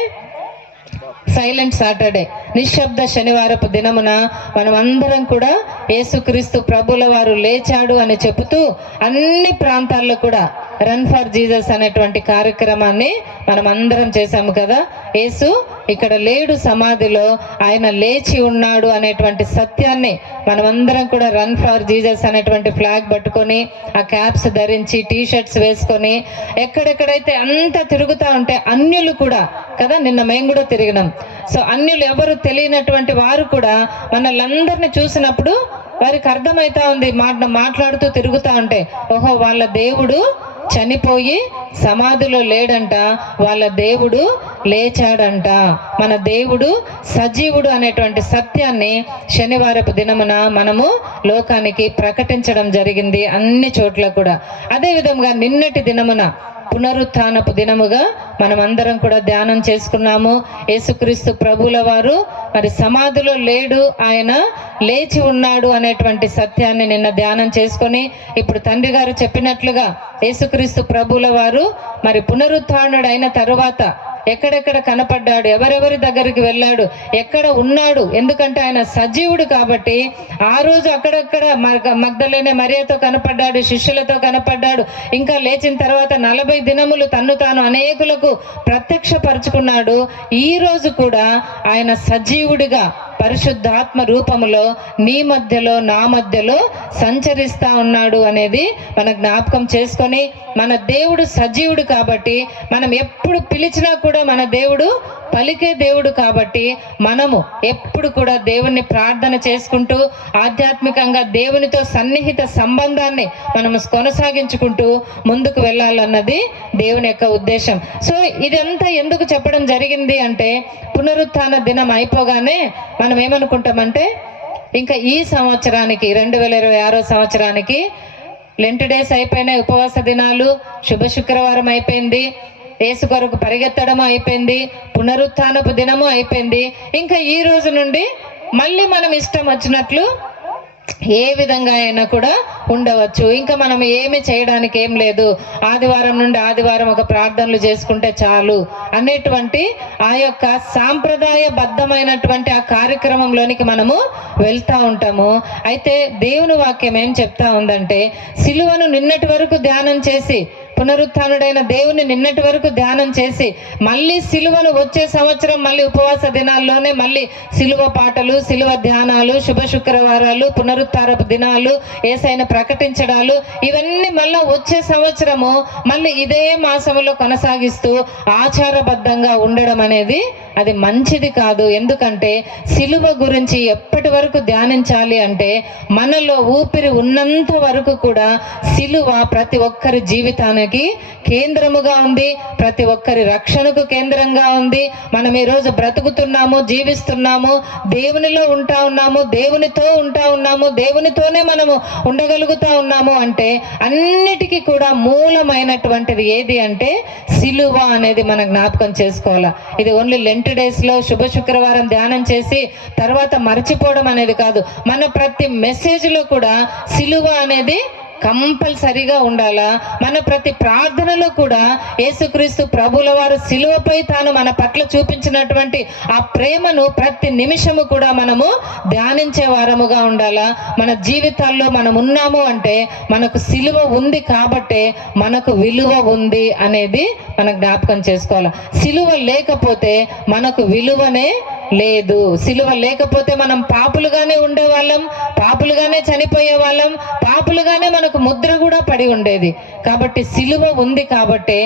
సైలెంట్ సాటర్డే, నిశ్శబ్ద శనివారపు దినమున మనం అందరం కూడా యేసుక్రీస్తు ప్రభుల వారు లేచాడు అని చెబుతూ అన్ని ప్రాంతాల్లో కూడా రన్ ఫర్ జీసస్ అనేటువంటి కార్యక్రమాన్ని మనం అందరం చేశాము కదా. యేసు ఇక్కడ లేడు సమాధిలో, ఆయన లేచి ఉన్నాడు అనేటువంటి సత్యాన్ని మనమందరం కూడా రన్ ఫర్ జీసస్ అనేటువంటి ఫ్లాగ్ పట్టుకొని ఆ క్యాప్స్ ధరించి టీ షర్ట్స్ వేసుకొని ఎక్కడెక్కడైతే అంతా తిరుగుతూ ఉంటే అన్యులు కూడా కదా, నిన్న మేము కూడా తిరిగినాం. సో అన్యులు ఎవరు తెలియనటువంటి వారు కూడా మనల్ని చూసినప్పుడు వారికి అర్థమవుతా ఉంది, మాట్లాడుతూ తిరుగుతూ ఉంటే, ఓహో వాళ్ళ దేవుడు చనిపోయి సమాధిలో లేడంట, వాళ్ళ దేవుడు లేచాడంట, మన దేవుడు సజీవుడు అనేటువంటి సత్యాన్ని శనివారపు దినమున మనము లోకానికి ప్రకటించడం జరిగింది అన్ని చోట్ల కూడా. అదే విధంగా నిన్నటి దినమున పునరుత్థానపు దినముగా మనం అందరం కూడా ధ్యానం చేసుకున్నాము. యేసుక్రీస్తు ప్రభువుల వారు మరి సమాధిలో లేడు, ఆయన లేచి ఉన్నాడు అనేటువంటి సత్యాన్ని నిన్న ధ్యానం చేసుకొని, ఇప్పుడు తండ్రి గారు చెప్పినట్లుగా యేసుక్రీస్తు ప్రభువుల వారు మరి పునరుత్థానుడు అయిన తరువాత ఎక్కడెక్కడ కనపడ్డాడు, ఎవరెవరి దగ్గరికి వెళ్ళాడు, ఎక్కడ ఉన్నాడు, ఎందుకంటే ఆయన సజీవుడు కాబట్టి ఆ రోజు అక్కడక్కడ మగ్దలేనే మరియతో కనపడ్డాడు, శిష్యులతో కనపడ్డాడు. ఇంకా లేచిన తర్వాత 40 దినములు తన్ను తాను అనేకులకు ప్రత్యక్షపరుచుకున్నాడు. ఈ రోజు కూడా ఆయన సజీవుడిగా పరిశుద్ధాత్మ రూపములో నీ మధ్యలో నా మధ్యలో సంచరిస్తా ఉన్నాడు అనేది మన జ్ఞాపకం చేసుకొని, మన దేవుడు సజీవుడు కాబట్టి మనం ఎప్పుడు పిలిచినా కూడా మన దేవుడు పలికే దేవుడు కాబట్టి మనము ఎప్పుడు కూడా దేవుణ్ణి ప్రార్థన చేసుకుంటూ ఆధ్యాత్మికంగా దేవునితో సన్నిహిత సంబంధాన్ని మనము కొనసాగించుకుంటూ ముందుకు వెళ్ళాలన్నది దేవుని యొక్క ఉద్దేశం. సో ఇదంతా ఎందుకు చెప్పడం జరిగింది అంటే, పునరుత్థాన దినం అయిపోగానే మనం ఏమనుకుంటామంటే, ఇంకా ఈ సంవత్సరానికి 2026 సంవత్సరానికి లెంట్ డేస్ అయిపోయినాయి, ఉపవాస దినాలు, శుభ శుక్రవారం అయిపోయింది, యేసు కొరకు పరిగెత్తడము అయిపోయింది, పునరుత్థానపు దినము అయిపోయింది. ఇంకా ఈ రోజు నుండి మళ్ళీ మనం ఇష్టం వచ్చినట్లు ఏ విధంగా అయినా కూడా ఉండవచ్చు, ఇంకా మనం ఏమి చేయడానికి ఏం లేదు, ఆదివారం నుండి ఆదివారం ఒక ప్రార్థనలు చేసుకుంటే చాలు అనేటువంటి ఆ యొక్క సాంప్రదాయబద్ధమైనటువంటి ఆ కార్యక్రమంలోనికి మనము వెళ్తా ఉంటాము. అయితే దేవుని వాక్యం ఏం చెప్తా ఉందంటే, సిలువను నిన్నటి వరకు ధ్యానం చేసి, పునరుత్థానుడైన దేవుని నిన్నటి వరకు ధ్యానం చేసి, మళ్ళీ సిలువను వచ్చే సంవత్సరం మళ్ళీ ఉపవాస దినాల్లోనే మళ్ళీ సిలువ పాటలు, సిలువ ధ్యానాలు, శుభ శుక్రవారాలు, పునరుత్థానపు దినాలు, యేసయ్యను ప్రకటించడాలు, ఇవన్నీ మళ్ళీ వచ్చే సంవత్సరము మళ్ళీ ఇదే మాసములో కొనసాగిస్తూ ఆచారబద్ధంగా ఉండడం అనేది అది మంచిది కాదు. ఎందుకంటే సిలువ గురించి ఎప్పటి వరకు ధ్యానించాలి అంటే, మనలో ఊపిరి ఉన్నంత వరకు కూడా సిలువ ప్రతి ఒక్కరి జీవితానికి కేంద్రముగా ఉంది, ప్రతి ఒక్కరి రక్షణకు కేంద్రంగా ఉంది. మనం ఈరోజు బ్రతుకుతున్నాము, జీవిస్తున్నాము, దేవునిలో ఉంటా ఉన్నాము, దేవునితో ఉంటా ఉన్నాము, దేవునితోనే మనము ఉండగలుగుతా ఉన్నాము అంటే అన్నిటికీ కూడా మూలమైనటువంటిది ఏది అంటే సిలువ అనేది మనం జ్ఞాపకం చేసుకోవాలా. ఇది ఓన్లీ లెంట్ డేస్ లో శుభ శుక్రవారం ధ్యానం చేసి తర్వాత మర్చిపోవడం అనేది కాదు. మన ప్రతి మెసేజ్ లో కూడా సిలువ అనేది కంపల్సరీగా ఉండాలా. మన ప్రతి ప్రార్థనలో కూడా యేసుక్రీస్తు ప్రభుల వారు సిలువపై తాను మన పట్ల చూపించినటువంటి ఆ ప్రేమను ప్రతి నిమిషము కూడా మనము ధ్యానించే వారముగా ఉండాలా. మన జీవితాల్లో మనం ఉన్నాము అంటే మనకు సిలువ ఉంది కాబట్టే మనకు విలువ ఉంది అనేది మనం జ్ఞాపకం చేసుకోవాలి. సిలువ లేకపోతే మనకు విలువనే లేదు. సిలువ లేకపోతే మనం పాపులుగానే ఉండేవాళ్ళం, పాపులుగానే చనిపోయే వాళ్ళం, పాపులుగానే మనకు ముద్ర కూడా పడి ఉండేది. కాబట్టి సిలువ ఉంది కాబట్టి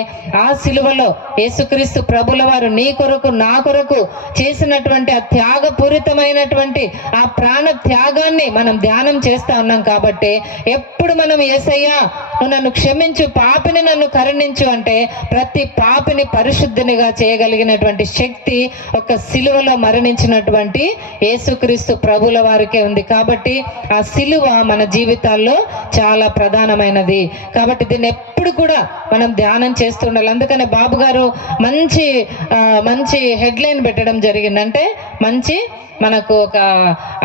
ఆ సిలువలో యేసుక్రీస్తు ప్రభుల వారు నీ కొరకు నా కొరకు చేసినటువంటి ఆ త్యాగపూరితమైనటువంటి ఆ ప్రాణ త్యాగాన్ని మనం ధ్యానం చేస్తా ఉన్నాం. కాబట్టి ఎప్పుడు మనం యేసయ్యా నువ్వు నన్ను క్షమించు, పాపిని నన్ను కరుణించు అంటే ప్రతి పాపిని పరిశుద్ధినిగా చేయగలిగినటువంటి శక్తి ఒక సిలువలో మరణించినటువంటి యేసుక్రీస్తు ప్రభుల వారికే ఉంది. కాబట్టి ఆ సిలువ మన జీవితాల్లో చాలా ప్రధానమైనది. కాబట్టి దీన్ని ఎప్పుడు కూడా మనం ధ్యానం చేస్తుండాలి. అందుకనే బాబు గారు మంచి హెడ్లైన్ పెట్టడం జరిగిందంటే, మంచి మనకు ఒక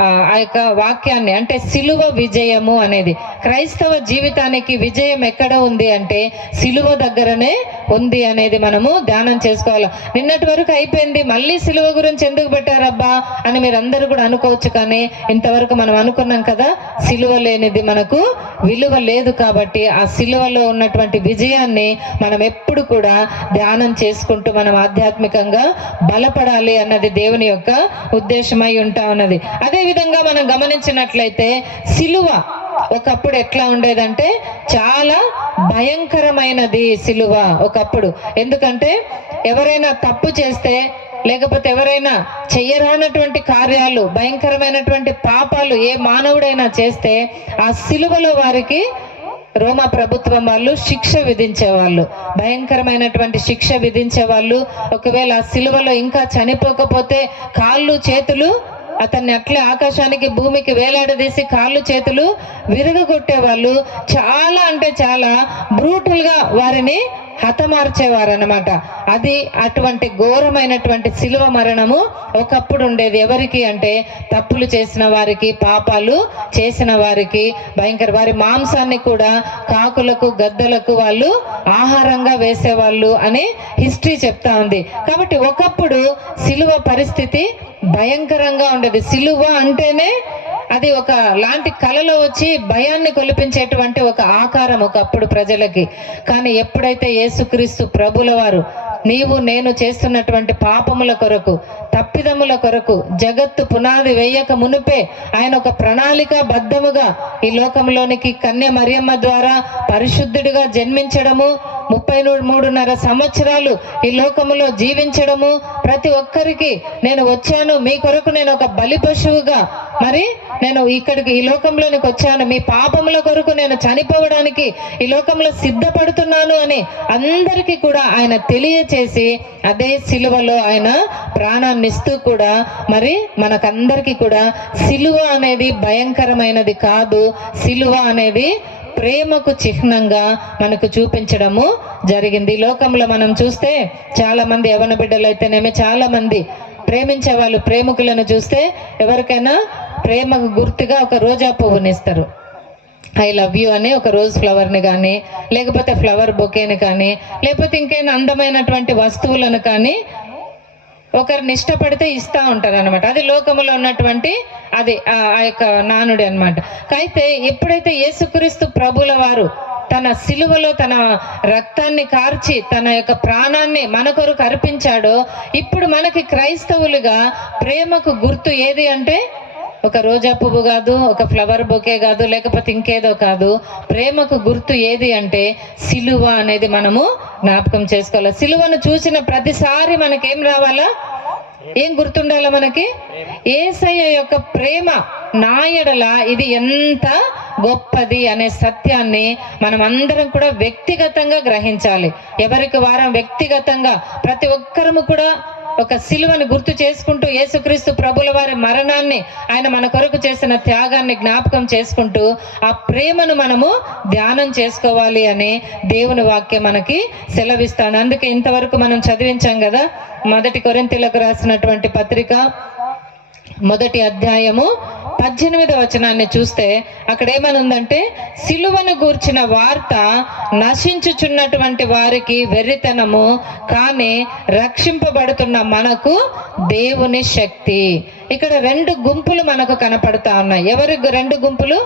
ఆ యొక్క వాక్యాన్ని అంటే సిలువ విజయము అనేది. క్రైస్తవ జీవితానికి విజయం ఎక్కడ ఉంది అంటే సిలువ దగ్గరనే ఉంది అనేది మనము ధ్యానం చేసుకోవాలి. నిన్నటి వరకు అయిపోయింది, మళ్ళీ సిలువ గురించి ఎందుకు పెట్టారబ్బా అని మీరు అందరూ కూడా అనుకోవచ్చు. కానీ ఇంతవరకు మనం అనుకున్నాం కదా, సిలువ లేనిది మనకు విలువ లేదు. కాబట్టి ఆ సిలువలో ఉన్నటువంటి విజయాన్ని మనం ఎప్పుడు కూడా ధ్యానం చేసుకుంటూ మనం ఆధ్యాత్మికంగా బలపడాలి అన్నది దేవుని యొక్క ఉద్దేశం. అర్థమై ఉంటా ఉన్నది. అదే విధంగా మనం గమనించినట్లయితే సిలువ ఒకప్పుడు ఎట్లా ఉండేదంటే చాలా భయంకరమైనది సిలువ ఒకప్పుడు. ఎందుకంటే ఎవరైనా తప్పు చేస్తే, లేకపోతే ఎవరైనా చెయ్యరానటువంటి కార్యాలు, భయంకరమైనటువంటి పాపాలు ఏ మానవుడైనా చేస్తే ఆ సిలువలో వారికి రోమా ప్రభుత్వం వాళ్ళు శిక్ష విధించేవాళ్ళు, భయంకరమైనటువంటి శిక్ష విధించేవాళ్ళు. ఒకవేళ ఆ సిలువలో ఇంకా చనిపోకపోతే కాళ్ళు చేతులు అతన్ని అట్లే ఆకాశానికి భూమికి వేలాడదీసి కాళ్ళు చేతులు విరగొట్టేవాళ్ళు. చాలా అంటే చాలా బ్రూటల్ గా వారిని హతమార్చేవారు అన్నమాట. అది అటువంటి ఘోరమైనటువంటి సిలువ మరణము ఒకప్పుడు ఉండేది. ఎవరికి అంటే తప్పులు చేసిన వారికి, పాపాలు చేసిన వారికి భయంకర. వారి మాంసాన్ని కూడా కాకులకు, గద్దలకు వాళ్ళు ఆహారంగా వేసేవాళ్ళు అని హిస్టరీ చెప్తా ఉంది. కాబట్టి ఒకప్పుడు సిలువ పరిస్థితి భయంకరంగా ఉండేది. సిలువ అంటేనే అది ఒక లాంటి కలలో వచ్చి భయాన్ని కొలిపించేటువంటి ఒక ఆకారం ఒకప్పుడు ప్రజలకి. కానీ ఎప్పుడైతే యేసుక్రీస్తు ప్రభుల వారు నీవు నేను చేస్తున్నటువంటి పాపముల కొరకు, తప్పిదముల కొరకు జగత్తు పునాది వేయక మునుపే ఆయన ఒక ప్రణాళిక బద్ధముగా ఈ లోకంలోనికి కన్య మరియమ్మ ద్వారా పరిశుద్ధుడిగా జన్మించడము, 33.5 సంవత్సరాలు ఈ లోకములో జీవించడము, ప్రతి ఒక్కరికి నేను వచ్చాను మీ కొరకు, నేను ఒక బలి పశువుగా మరి నేను ఇక్కడికి ఈ లోకంలోనికి వచ్చాను, మీ పాపముల కొరకు నేను చనిపోవడానికి ఈ లోకంలో సిద్ధపడుతున్నాను అని అందరికీ కూడా ఆయన తెలియచేసి అదే సిలువలో ఆయన ప్రాణాన్ని ఇస్తూ కూడా మరి మనకందరికీ కూడా సిలువ అనేది భయంకరమైనది కాదు, సిలువ అనేది ప్రేమకు చిహ్నంగా మనకు చూపించడము జరిగింది. ఈ లోకంలో మనం చూస్తే చాలా మంది యవన బిడ్డలు అయితేనేమి చాలా మంది ప్రేమించే వాళ్ళు ప్రేమికులను చూస్తే ఎవరికైనా ప్రేమకు గుర్తుగా ఒక రోజా పువ్వునిస్తారు, ఐ లవ్ యూ అని ఒక రోజ్ ఫ్లవర్ని కానీ, లేకపోతే ఫ్లవర్ బొకేని కానీ, లేకపోతే ఇంకైనా అందమైనటువంటి వస్తువులను కానీ ఒకరిని ఇష్టపడితే ఇస్తూ ఉంటారు అనమాట. అది లోకములో ఉన్నటువంటి అది ఆ యొక్క నానుడి అనమాట. అయితే ఎప్పుడైతే యేసుక్రీస్తు ప్రభుల వారు తన సిలువలో తన రక్తాన్ని కార్చి తన యొక్క ప్రాణాన్ని మన కొరకు అర్పించాడో, ఇప్పుడు మనకి క్రైస్తవులుగా ప్రేమకు గుర్తు ఏది అంటే ఒక రోజా పువ్వు కాదు, ఒక ఫ్లవర్ బొకే కాదు, లేకపోతే ఇంకేదో కాదు. ప్రేమకు గుర్తు ఏది అంటే సిలువ అనేది మనము జ్ఞాపకం చేసుకోవాలి. సిలువను చూసిన ప్రతిసారి మనకేం రావాలా, ఏం గుర్తుండాలా మనకి? యేసయ్య యొక్క ప్రేమ నా ఎడల ఇది ఎంత గొప్పది అనే సత్యాన్ని మనం అందరం కూడా వ్యక్తిగతంగా గ్రహించాలి. ఎవరికి వారం వ్యక్తిగతంగా ప్రతి ఒక్కరము కూడా ఒక సిలువను గుర్తు చేసుకుంటూ యేసుక్రీస్తు ప్రభుల వారి మరణాన్ని, ఆయన మన కొరకు చేసిన త్యాగాన్ని జ్ఞాపకం చేసుకుంటూ ఆ ప్రేమను మనము ధ్యానం చేసుకోవాలి అని దేవుని వాక్యం మనకి సెలవిస్తాను. అందుకే ఇంతవరకు మనం చదివించాం కదా, 1 కొరింథీయులకు రాసినటువంటి పత్రిక 1వ అధ్యాయము 18వ వచనాన్ని చూస్తే అక్కడ ఏమనుందంటే, సిలువను గూర్చిన వార్త నశించుచున్నటువంటి వారికి వెర్రితనము, కానీ రక్షింపబడుతున్న మనకు దేవుని శక్తి. ఇక్కడ 2 గుంపులు మనకు కనపడతా ఉన్నాయి. ఎవరు 2 గుంపులు?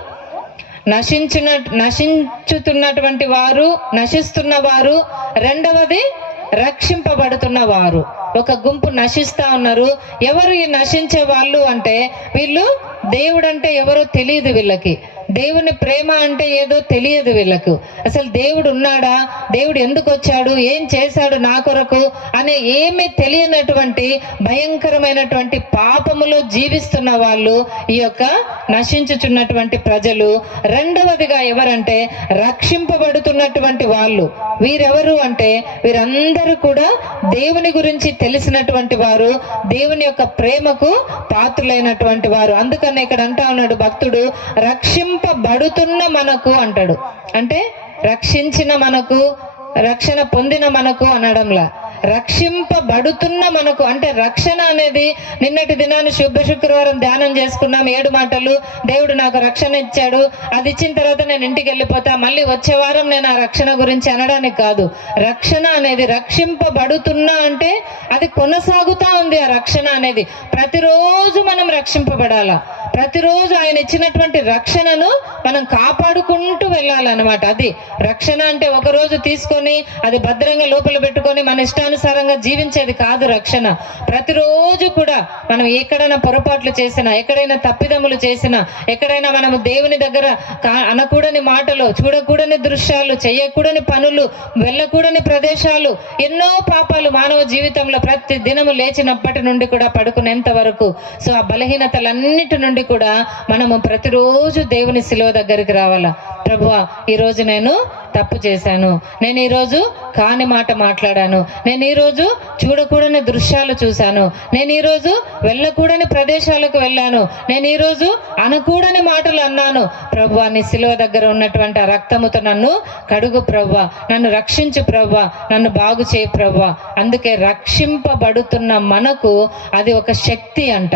నశించుతున్నటువంటి వారు, నశిస్తున్న వారు, రెండవది రక్షింపబడుతున్న వారు. ఒక గుంపు నశిస్తా ఉన్నారు. ఎవరు ఈ నశించే వాళ్ళు అంటే వీళ్ళు దేవుడు అంటే ఎవరో తెలియదు వీళ్ళకి, దేవుని ప్రేమ అంటే ఏదో తెలియదు వీళ్ళకు. అసలు దేవుడు ఉన్నాడా, దేవుడు ఎందుకు వచ్చాడు, ఏం చేశాడు నా కొరకు అనే ఏమీ తెలియనటువంటి భయంకరమైనటువంటి పాపములో జీవిస్తున్న వాళ్ళు ఈ యొక్క నశించుచున్నటువంటి ప్రజలు. రెండవదిగా ఎవరంటే రక్షింపబడుతున్నటువంటి వాళ్ళు. వీరెవరు అంటే వీరందరూ కూడా దేవుని గురించి తెలిసినటువంటి వారు, దేవుని యొక్క ప్రేమకు పాత్రులైనటువంటి వారు. అందుకని ఇక్కడ అంటా ఉన్నాడు భక్తుడు, రక్షింపబడుతున్న మనకు అంటాడు. అంటే రక్షించిన మనకు, రక్షణ పొందిన మనకు అనడంలా, రక్షింపబడుతున్న మనకు. అంటే రక్షణ అనేది నిన్నటి దినాన్ని శుభ్ర శుక్రవారం ధ్యానం చేసుకున్నాం, 7 మాటలు. దేవుడు నాకు రక్షణ ఇచ్చాడు, అది ఇచ్చిన తర్వాత నేను ఇంటికి వెళ్ళిపోతా, మళ్ళీ వచ్చే వారం నేను ఆ రక్షణ గురించి అనడానికి కాదు. రక్షణ అనేది రక్షింపబడుతున్నా అంటే అది కొనసాగుతా ఉంది. ఆ రక్షణ అనేది ప్రతిరోజు మనం రక్షింపబడాలా. ప్రతిరోజు ఆయన ఇచ్చినటువంటి రక్షణను మనం కాపాడుకుంటూ వెళ్ళాలన్నమాట. అది రక్షణ అంటే ఒక రోజు తీసుకొని అది భద్రంగా లోపల పెట్టుకొని మన ఇష్టానుసారంగా జీవించేది కాదు రక్షణ. ప్రతిరోజు కూడా మనం ఎక్కడైనా పొరపాట్లు చేసినా, ఎక్కడైనా తప్పిదములు చేసినా, ఎక్కడైనా మనము దేవుని దగ్గర అనకూడని మాటలు, చూడకూడని దృశ్యాలు, చేయకూడని పనులు, వెళ్ళకూడని ప్రదేశాలు, ఎన్నో పాపాలు మానవ జీవితంలో ప్రతి దినము లేచినప్పటి నుండి కూడా పడుకునేంత వరకు. సో ఆ బలహీనతలన్నిటి నుండి కూడా మనము ప్రతిరోజు దేవుని శిలువ దగ్గరికి రావాలా. ప్రభువా, ఈరోజు నేను తప్పు చేశాను, నేను ఈరోజు కాని మాట మాట్లాడాను, నేను ఈరోజు చూడకూడని దృశ్యాలు చూశాను, నేను ఈరోజు వెళ్ళకూడని ప్రదేశాలకు వెళ్ళాను, నేను ఈరోజు అనకూడని మాటలు అన్నాను. ప్రభువా, నీ శిలువ దగ్గర ఉన్నటువంటి ఆ రక్తముతో నన్ను కడుగు ప్రభువా, నన్ను రక్షించు ప్రభువా, నన్ను బాగు చేయి ప్రభువా. అందుకే రక్షింపబడుతున్న మనకు అది ఒక శక్తి అంట.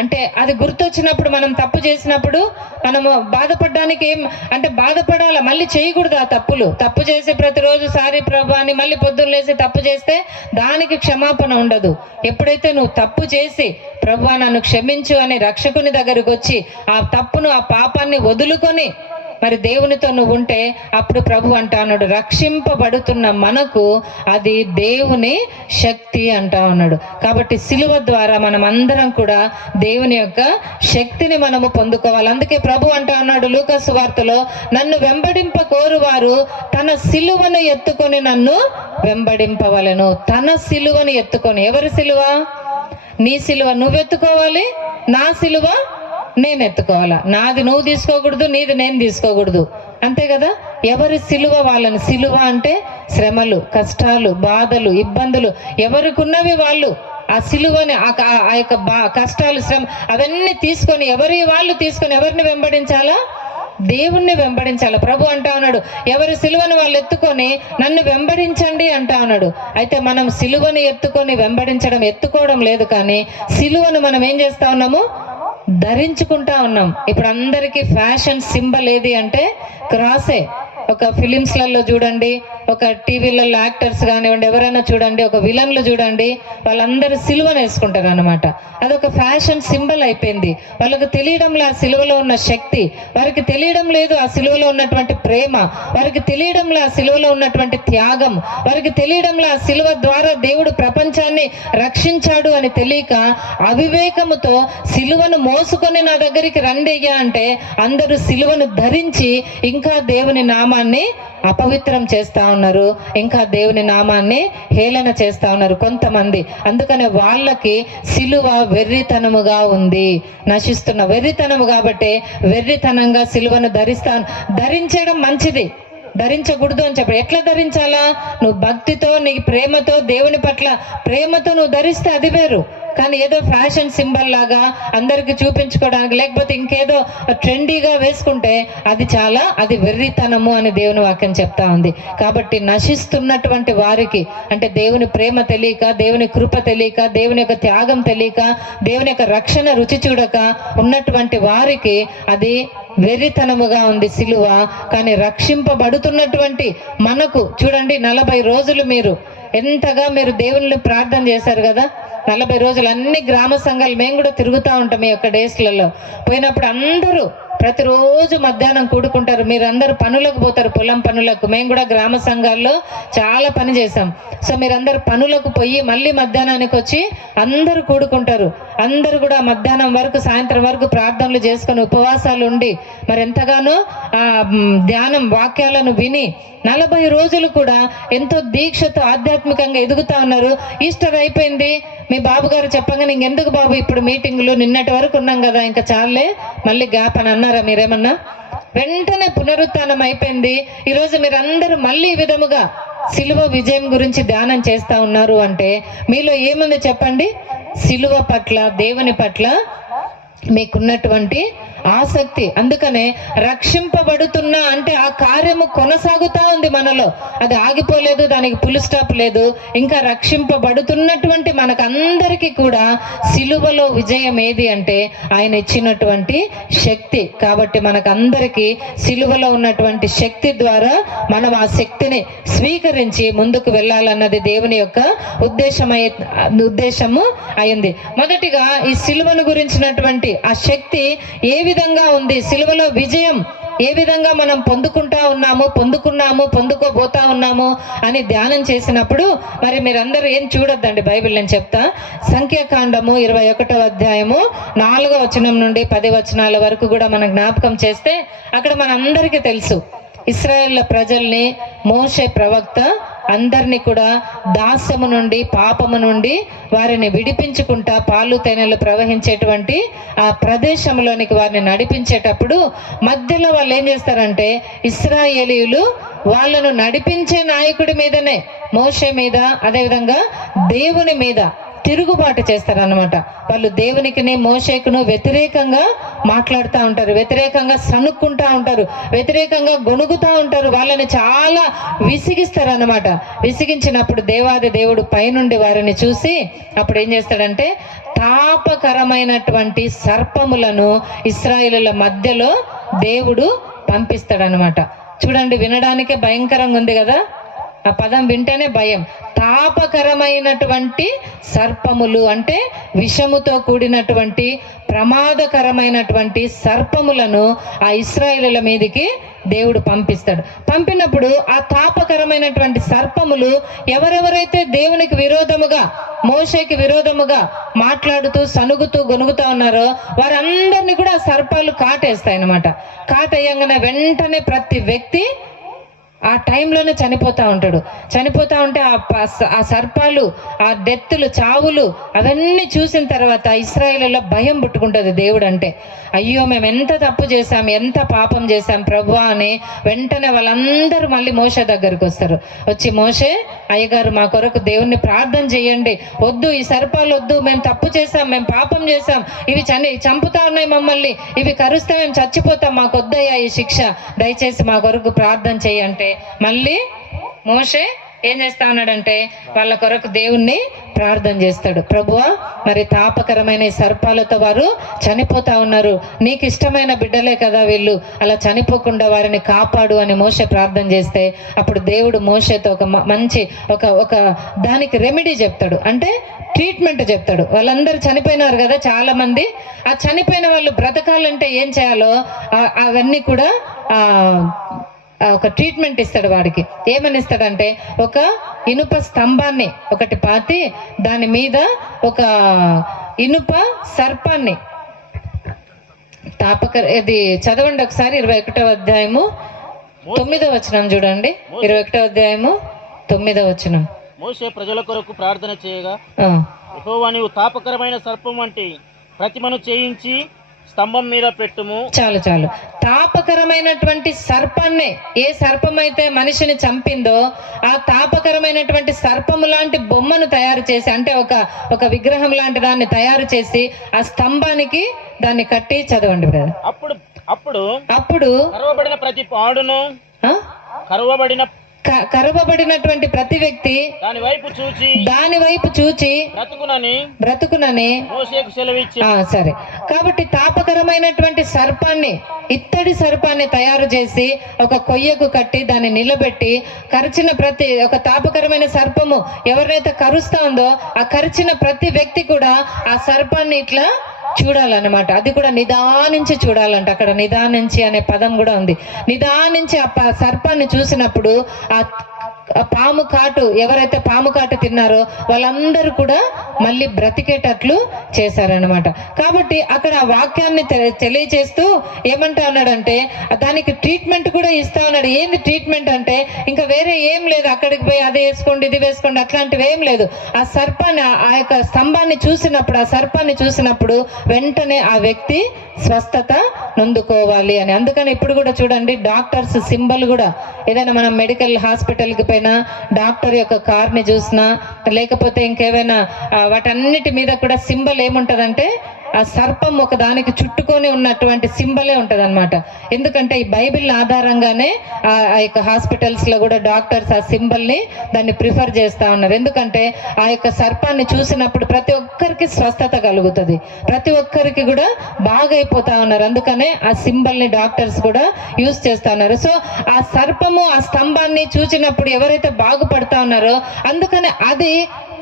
అంటే అది గుర్తొచ్చినప్పుడు, మనం తప్పు చేసినప్పుడు మనము బాధపడడానికి అంటే బాధపడాలా, మళ్ళీ చేయకూడదు ఆ తప్పులు. తప్పు చేసి ప్రతిరోజు సారీ ప్రభా అని మళ్ళీ పొద్దున్న లేసి తప్పు చేస్తే దానికి క్షమాపణ ఉండదు. ఎప్పుడైతే నువ్వు తప్పు చేసి ప్రభువా నన్ను క్షమించు అని రక్షకుని దగ్గరికి వచ్చి ఆ తప్పును, ఆ పాపాన్ని వదులుకొని మరి దేవునితో నువ్వు ఉంటే అప్పుడు ప్రభు అంటా ఉన్నాడు, రక్షింపబడుతున్న మనకు అది దేవుని శక్తి అంటా ఉన్నాడు. కాబట్టి సిలువ ద్వారా మనం అందరం కూడా దేవుని యొక్క శక్తిని మనము పొందుకోవాలి. అందుకే ప్రభు అంటా ఉన్నాడు లూకా సువార్తలో, నన్ను వెంబడింప కోరువారు తన సిలువను ఎత్తుకొని నన్ను వెంబడింపవలెను. తన సిలువను ఎత్తుకొని. ఎవరి సిలువ? నీ సిలువ నువ్వు ఎత్తుకోవాలి, నా సిలువ నేను ఎత్తుకోవాలా. నాది నువ్వు తీసుకోకూడదు, నీది నేను తీసుకోకూడదు. అంతే కదా. ఎవరి సిలువ వాళ్ళని. సిలువ అంటే శ్రమలు, కష్టాలు, బాధలు, ఇబ్బందులు ఎవరికున్నవి వాళ్ళు ఆ సిలువని, ఆ యొక్క కష్టాలు, శ్రమ అవన్నీ తీసుకొని ఎవరి వాళ్ళు తీసుకొని ఎవరిని వెంబడించాలా? దేవుణ్ణి వెంబడించాలి. ప్రభు అంటా ఉన్నాడు, ఎవరి సిలువను వాళ్ళు ఎత్తుకొని నన్ను వెంబడించండి అంటా ఉన్నాడు. అయితే మనం సిలువని ఎత్తుకొని వెంబడించడం, ఎత్తుకోవడం లేదు, కానీ సిలువను మనం ఏం చేస్తా ఉన్నాము? ధరించుకుంటా ఉన్నాం. ఇప్పుడు అందరికీ ఫ్యాషన్ సింబల్ ఏది అంటే క్రాసే. ఒక ఫిలిమ్స్లలో చూడండి, ఒక టీవీలలో యాక్టర్స్ కానివ్వండి, ఎవరైనా చూడండి, ఒక విలన్లు చూడండి, వాళ్ళందరూ సిలువను వేసుకుంటారు అనమాట. అదొక ఫ్యాషన్ సింబల్ అయిపోయింది. వాళ్ళకి తెలియడంలో ఆ సిలువలో ఉన్న శక్తి, వారికి తెలియడం లేదు ఆ సిలువలో ఉన్నటువంటి ప్రేమ, వారికి తెలియడంలో ఆ సిలువలో ఉన్నటువంటి త్యాగం, వారికి తెలియడంలో ఆ సిలువ ద్వారా దేవుడు ప్రపంచాన్ని రక్షించాడు అని తెలియక అవివేకముతో సిలువను మోసుకొని నా దగ్గరికి రండయ్యా అంటే అందరూ సిలువను ధరించి ఇంకా దేవుని నామాన్ని అపవిత్రం చేస్తా ఉన్నారు, ఇంకా దేవుని నామాన్ని హేళన చేస్తా ఉన్నారు కొంతమంది. అందుకనే వాళ్ళకి సిలువ వెర్రితనముగా ఉంది, నశిస్తున్న వెర్రితనము. కాబట్టి వెర్రితనంగా సిలువను ధరించడం మంచిది, ధరించకూడదు అని చెప్పి. ఎట్లా ధరించాలా? నువ్వు భక్తితో, నీ ప్రేమతో, దేవుని పట్ల ప్రేమతో నువ్వు ధరిస్తే అది వేరు. కానీ ఏదో ఫ్యాషన్ సింబల్ లాగా అందరికి చూపించుకోవడానికి, లేకపోతే ఇంకేదో ట్రెండీగా వేసుకుంటే అది వెర్రితనము అని దేవుని వాక్యం చెప్తా ఉంది. కాబట్టి నశిస్తున్నటువంటి వారికి, అంటే దేవుని ప్రేమ తెలియక, దేవుని కృప తెలియక, దేవుని యొక్క త్యాగం తెలియక, దేవుని యొక్క రక్షణ రుచి చూడక ఉన్నటువంటి వారికి అది వెర్రితనముగా ఉంది సిలువ. కానీ రక్షింపబడుతున్నటువంటి మనకు చూడండి, 40 రోజులు మీరు ఎంతగా మీరు దేవుని ప్రార్థన చేశారు కదా. 40 రోజులు అన్ని గ్రామ సంఘాలు మేము కూడా తిరుగుతూ ఉంటాం. ఈ యొక్క డేస్లలో పోయినప్పుడు అందరూ ప్రతిరోజు మధ్యాహ్నం కూడుకుంటారు. మీరందరూ పనులకు పోతారు, పొలం పనులకు. మేము కూడా గ్రామ సంఘాల్లో చాలా పని చేసాం. సో మీరందరూ పనులకు పోయి మళ్ళీ మధ్యాహ్నానికి వచ్చి అందరూ కూడుకుంటారు. అందరూ కూడా మధ్యాహ్నం వరకు, సాయంత్రం వరకు ప్రార్థనలు చేసుకొని ఉపవాసాలు ఉండి మరి ఎంతగానో ధ్యానం, వాక్యాలను విని 40 రోజులు కూడా ఎంతో దీక్షతో ఆధ్యాత్మికంగా ఎదుగుతా ఉన్నారు. ఈస్టర్ అయిపోయింది, మీ బాబు గారు చెప్పగానే ఇంకెందుకు బాబు ఇప్పుడు మీటింగులు, నిన్నటి వరకు ఉన్నాం కదా, ఇంకా చాలే మళ్ళీ గ్యాప్ అని అన్నారా మీరేమన్నా? వెంటనే పునరుత్థానం అయిపోయింది. ఈరోజు మీరందరూ మళ్ళీ ఈ విధముగా సిలువ విజయం గురించి ధ్యానం చేస్తా ఉన్నారు అంటే మీలో ఏముంది చెప్పండి? సిలువ పట్ల, దేవుని పట్ల మీకున్నటువంటి ఆసక్తి. అందుకనే రక్షింపబడుతున్నా అంటే ఆ కార్యము కొనసాగుతా ఉంది మనలో, అది ఆగిపోలేదు, దానికి ఫుల్ స్టాప్ లేదు. ఇంకా రక్షింపబడుతున్నటువంటి మనకందరికీ కూడా సిలువలో విజయం ఏది అంటే ఆయన ఇచ్చినటువంటి శక్తి. కాబట్టి మనకందరికీ సిలువలో ఉన్నటువంటి శక్తి ద్వారా మనం ఆ శక్తిని స్వీకరించి ముందుకు వెళ్ళాలన్నది దేవుని యొక్క ఉద్దేశము అయింది. మొదటిగా ఈ సిలువను గురించినటువంటి ఆ శక్తి ఏ విధంగా ఉంది, సిలువలో విజయం ఏ విధంగా మనం పొందుకోబోతా ఉన్నాము అని ధ్యానం చేసినప్పుడు మరి మీరందరూ ఏం చూడొద్దండి, బైబిల్ నేను చెప్తా. సంఖ్యాకాండము 21వ అధ్యాయము 4వ వచనం నుండి 10 వచనాల వరకు కూడా మనం జ్ఞాపకం చేస్తే అక్కడ మనందరికీ తెలుసు, ఇశ్రాయేల్ ప్రజల్ని మోషే ప్రవక్త అందరినీ కూడా దాస్యము నుండి పాపము నుండి వారిని విడిపించుకుంటా పాలు తేనెలు ప్రవహించేటువంటి ఆ ప్రదేశంలోనికి వారిని నడిపించేటప్పుడు మధ్యలో వాళ్ళు ఏం చేస్తారంటే ఇశ్రాయేలీయులు వాళ్ళను నడిపించే నాయకుడి మీదనే, మోషే మీద, అదేవిధంగా దేవుని మీద తిరుగుబాటు చేస్తారనమాట. వాళ్ళు దేవునికిని మోషేకును వ్యతిరేకంగా మాట్లాడుతూ ఉంటారు, వ్యతిరేకంగా సనుక్కుంటా ఉంటారు, వ్యతిరేకంగా గొణుగుతూ ఉంటారు, వాళ్ళని చాలా విసిగిస్తారనమాట. విసిగించినప్పుడు దేవాది దేవుడు పైనుండి వారిని చూసి అప్పుడు ఏం చేస్తాడంటే తాపకరమైనటువంటి సర్పములను ఇశ్రాయేలుల మధ్యలో దేవుడు పంపిస్తాడనమాట. చూడండి, వినడానికే భయంకరంగా ఉంది కదా, ఆ పదం వింటేనే భయం. తాపకరమైనటువంటి సర్పములు అంటే విషముతో కూడినటువంటి ప్రమాదకరమైనటువంటి సర్పములను ఆ ఇశ్రాయేలుల మీదికి దేవుడు పంపిస్తాడు. పంపినప్పుడు ఆ తాపకరమైనటువంటి సర్పములు ఎవరెవరైతే దేవునికి విరోధముగా, మోషేకి విరోధముగా మాట్లాడుతూ సనుగుతూ గొనుగుతూ ఉన్నారో వారందరినీ కూడా ఆ సర్పాలు కాటేస్తాయి అన్నమాట. కాటేయంగానే వెంటనే ప్రతి వ్యక్తి ఆ టైంలోనే చనిపోతూ ఉంటాడు. చనిపోతూ ఉంటే ఆ సర్పాలు, ఆ డెత్తులు, చావులు అవన్నీ చూసిన తర్వాత ఇశ్రాయేలులో భయం పుట్టుకుంటుంది. దేవుడు అంటే అయ్యో మేము ఎంత తప్పు చేశాం, ఎంత పాపం చేశాం ప్రభువా అని వెంటనే వాళ్ళందరూ మళ్ళీ మోషే దగ్గరికి వస్తారు. వచ్చి మోషే అయ్యగారు మా కొరకు దేవుణ్ణి ప్రార్థన చేయండి, వద్దు ఈ సర్పాలు వద్దు, మేము తప్పు చేశాం, మేము పాపం చేశాం, ఇవి చంపుతా ఉన్నాయి మమ్మల్ని, ఇవి కరుస్తే మేము చచ్చిపోతాం, మాకు వద్దయ్యా ఈ శిక్ష, దయచేసి మా కొరకు ప్రార్థన చేయంటే మళ్ళీ మోషే ఏం చేస్తా ఉన్నాడంటే వాళ్ళ కొరకు దేవుణ్ణి ప్రార్థన చేస్తాడు. ప్రభువా మరి తాపకరమైన ఈ సర్పాలతో వారు చనిపోతా ఉన్నారు, నీకు ఇష్టమైన బిడ్డలే కదా వీళ్ళు, అలా చనిపోకుండా వారిని కాపాడు అని మోషే ప్రార్థన చేస్తే అప్పుడు దేవుడు మోషేతో ఒక మంచి ఒక దానికి రెమెడీ చెప్తాడు, అంటే ట్రీట్మెంట్ చెప్తాడు. వాళ్ళందరూ చనిపోయినారు కదా చాలా మంది, ఆ చనిపోయిన వాళ్ళు బ్రతకాలంటే ఏం చేయాలో అవన్నీ కూడా ఒక ట్రీట్మెంట్ ఇస్తాడు వాడికి. ఏమని ఇస్తాడంటే ఒక ఇనుప స్తంభాన్ని ఒకటి పాతి దాని మీద ఒక ఇనుప సర్పాన్ని ఇది చదవండి ఒకసారి 21వ అధ్యాయము 9వ వచనం చూడండి. 21వ అధ్యాయము 9వ వచనం. మోషే ప్రజల కొరకు ప్రార్థన చేయగా యెహోవా నీవు తాపకరమైన సర్పం వంటి ప్రతిమను చేయించి స్తంభం మీద పెట్టుము. చాలు తాపకరమైనటువంటి సర్పాన్ని, ఏ సర్పం అయితే మనిషిని చంపిందో ఆ తాపకరమైనటువంటి సర్పము లాంటి బొమ్మను తయారు చేసి, అంటే ఒక విగ్రహం లాంటి దాన్ని తయారు చేసి ఆ స్తంభానికి దాన్ని కట్టి చదవండి బ్రదర్. అప్పుడు కరువబడిన ప్రతి పాడును, కరువబడినటువంటి ప్రతి వ్యక్తి దాని వైపు చూచి బ్రతుకునని మోషేకు సెలవిచ్చి. సరే, కాబట్టి తాపకరమైనటువంటి సర్పాన్ని, ఇత్తడి సర్పాన్ని తయారు చేసి ఒక కొయ్యకు కట్టి దాన్ని నిలబెట్టి కరిచిన ప్రతి ఒక తాపకరమైన సర్పము ఎవరినైతే కరుస్తా ఉందో ఆ కరిచిన ప్రతి వ్యక్తి కూడా ఆ సర్పాన్ని ఇట్లా చూడాలన్నమాట. అది కూడా నిదానించి చూడాలంట. అక్కడ నిదానించి అనే పదం కూడా ఉంది. నిదానించి ఆ సర్పాన్ని చూసినప్పుడు ఆ పాము కాటు, ఎవరైతే పాము కాటు తిన్నారో వాళ్ళందరూ కూడా మళ్ళీ బ్రతికేటట్లు చేశారనమాట. కాబట్టి అక్కడ ఆ వాక్యాన్ని తెలియచేస్తూ ఏమంటా ఉన్నాడంటే దానికి ట్రీట్మెంట్ కూడా ఇస్తా ఉన్నాడు. ఏంది ట్రీట్మెంట్ అంటే ఇంకా వేరే ఏం లేదు, అక్కడికి పోయి అది వేసుకోండి ఇది వేసుకోండి అట్లాంటివి ఏం లేదు. ఆ సర్పాన్ని, ఆ యొక్క స్తంభాన్ని చూసినప్పుడు, ఆ సర్పాన్ని చూసినప్పుడు వెంటనే ఆ వ్యక్తి స్వస్థత నొందుకోవాలి అని. అందుకని ఇప్పుడు కూడా చూడండి డాక్టర్స్ సింబల్ కూడా, ఏదైనా మనం మెడికల్ హాస్పిటల్కి పోయినా డాక్టర్ యొక్క కార్ని చూసినా లేకపోతే ఇంకేమైనా వాటన్నిటి మీద కూడా సింబల్ ఏముంటదంటే ఆ సర్పం ఒక దానికి చుట్టుకొని ఉన్నటువంటి సింబలే ఉంటదన్నమాట. ఎందుకంటే ఈ బైబిల్ ఆధారంగానే ఆ యొక్క హాస్పిటల్స్ లో కూడా డాక్టర్స్ ఆ సింబల్ ని దాన్ని ప్రిఫర్ చేస్తా ఉన్నారు. ఎందుకంటే ఆ యొక్క సర్పాన్ని చూసినప్పుడు ప్రతి ఒక్కరికి స్వస్థత కలుగుతుంది, ప్రతి ఒక్కరికి కూడా బాగైపోతా ఉన్నారు. అందుకనే ఆ సింబల్ ని డాక్టర్స్ కూడా యూజ్ చేస్తా ఉన్నారు. సో ఆ సర్పము ఆ స్తంభాన్ని చూసినప్పుడు ఎవరైతే బాగుపడతా ఉన్నారో, అందుకనే అది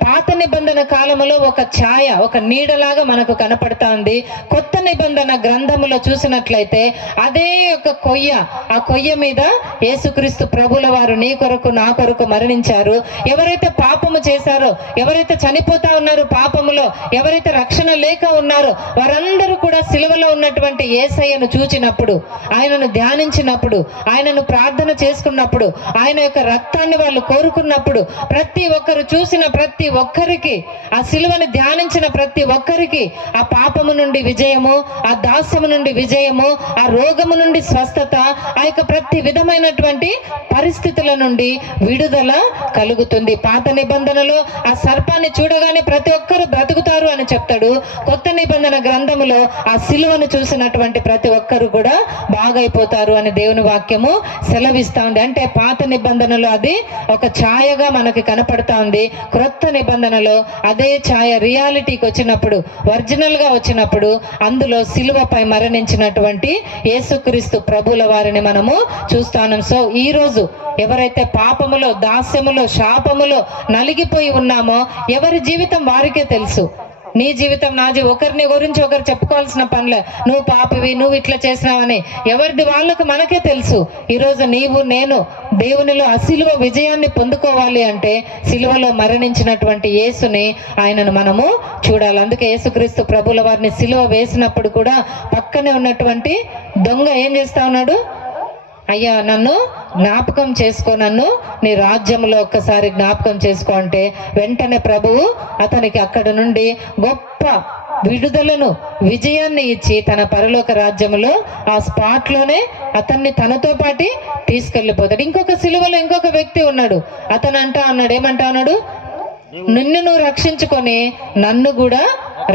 పాత నిబంధన కాలములో ఒక ఛాయ, ఒక నీడలాగా మనకు కనపడతా ఉంది. కొత్త నిబంధన గ్రంథములో చూసినట్లయితే అదే ఒక కొయ్య, ఆ కొయ్య మీద యేసుక్రీస్తు ప్రభుల వారు నీ కొరకు నా కొరకు మరణించారు. ఎవరైతే పాపము చేశారో, ఎవరైతే చనిపోతా ఉన్నారో పాపములో, ఎవరైతే రక్షణ లేక ఉన్నారో వారందరూ కూడా సిలువలో ఉన్నటువంటి యేసయ్యను చూచినప్పుడు, ఆయనను ధ్యానించినప్పుడు, ఆయనను ప్రార్థన చేసుకున్నప్పుడు, ఆయన యొక్క రక్తాన్ని వాళ్ళు కోరుకున్నప్పుడు, ప్రతి ఒక్కరు చూసిన ప్రతి ఒక్కరికి, ఆ సిలువను ధ్యానించిన ప్రతి ఒక్కరికి ఆ పాపము నుండి విజయము, ఆ దాస్యము నుండి విజయము, ఆ రోగము నుండి స్వస్థత, ఆ యొక్క ప్రతి విధమైనటువంటి పరిస్థితుల నుండి విడుదల కలుగుతుంది. పాత నిబంధనలో ఆ సర్పాన్ని చూడగానే ప్రతి ఒక్కరు బ్రతుకుతారు అని చెప్తాడు. కొత్త నిబంధన గ్రంథములో ఆ సిలువను చూసినటువంటి ప్రతి ఒక్కరు కూడా బాగైపోతారు అని దేవుని వాక్యము సెలవిస్తా ఉంది. అంటే పాత నిబంధనలో అది ఒక ఛాయగా మనకి కనపడతా ఉంది. క్రొత్త నిబంధనలో అదే ఛాయ రియాలిటీకి వచ్చినప్పుడు, ఒరిజినల్ గా వచ్చినప్పుడు, అందులో సిలువపై మరణించినటువంటి యేసుక్రీస్తు ప్రభుల వారిని మనము చూస్తాం. సో ఈ రోజు ఎవరైతే పాపములో, దాస్యములో, శాపములో నలిగిపోయి ఉన్నామో ఎవరి జీవితం వారికే తెలుసు. నీ జీవితం నా ఒకరిని గురించి ఒకరు చెప్పుకోవాల్సిన పనిలే. నువ్వు పాపివి, నువ్వు ఇట్లా చేసినావని ఎవరిది వాళ్ళకు మనకే తెలుసు. ఈరోజు నీవు నేను దేవునిలో ఆ సిలువ విజయాన్ని పొందుకోవాలి అంటే సిలువలో మరణించినటువంటి యేసుని, ఆయనను మనము చూడాలి. అందుకే యేసుక్రీస్తు ప్రభుల వారిని సిలువ వేసినప్పుడు కూడా పక్కనే ఉన్నటువంటి దొంగ ఏం చేస్తా ఉన్నాడు? అయ్యా నన్ను జ్ఞాపకం చేసుకో, నన్ను నీ రాజ్యంలో ఒక్కసారి జ్ఞాపకం చేసుకో అంటే వెంటనే ప్రభువు అతనికి అక్కడ నుండి గొప్ప విడుదలను, విజయాన్ని ఇచ్చి తన పరలోక రాజ్యములో ఆ స్పాట్ లోనే అతన్ని తనతో పాటి తీసుకెళ్లిపోతాడు. ఇంకొక సిలువలో ఇంకొక వ్యక్తి ఉన్నాడు. అతను ఏమంటా ఉన్నాడు? నిన్ను నువ్వు రక్షించుకొని నన్ను కూడా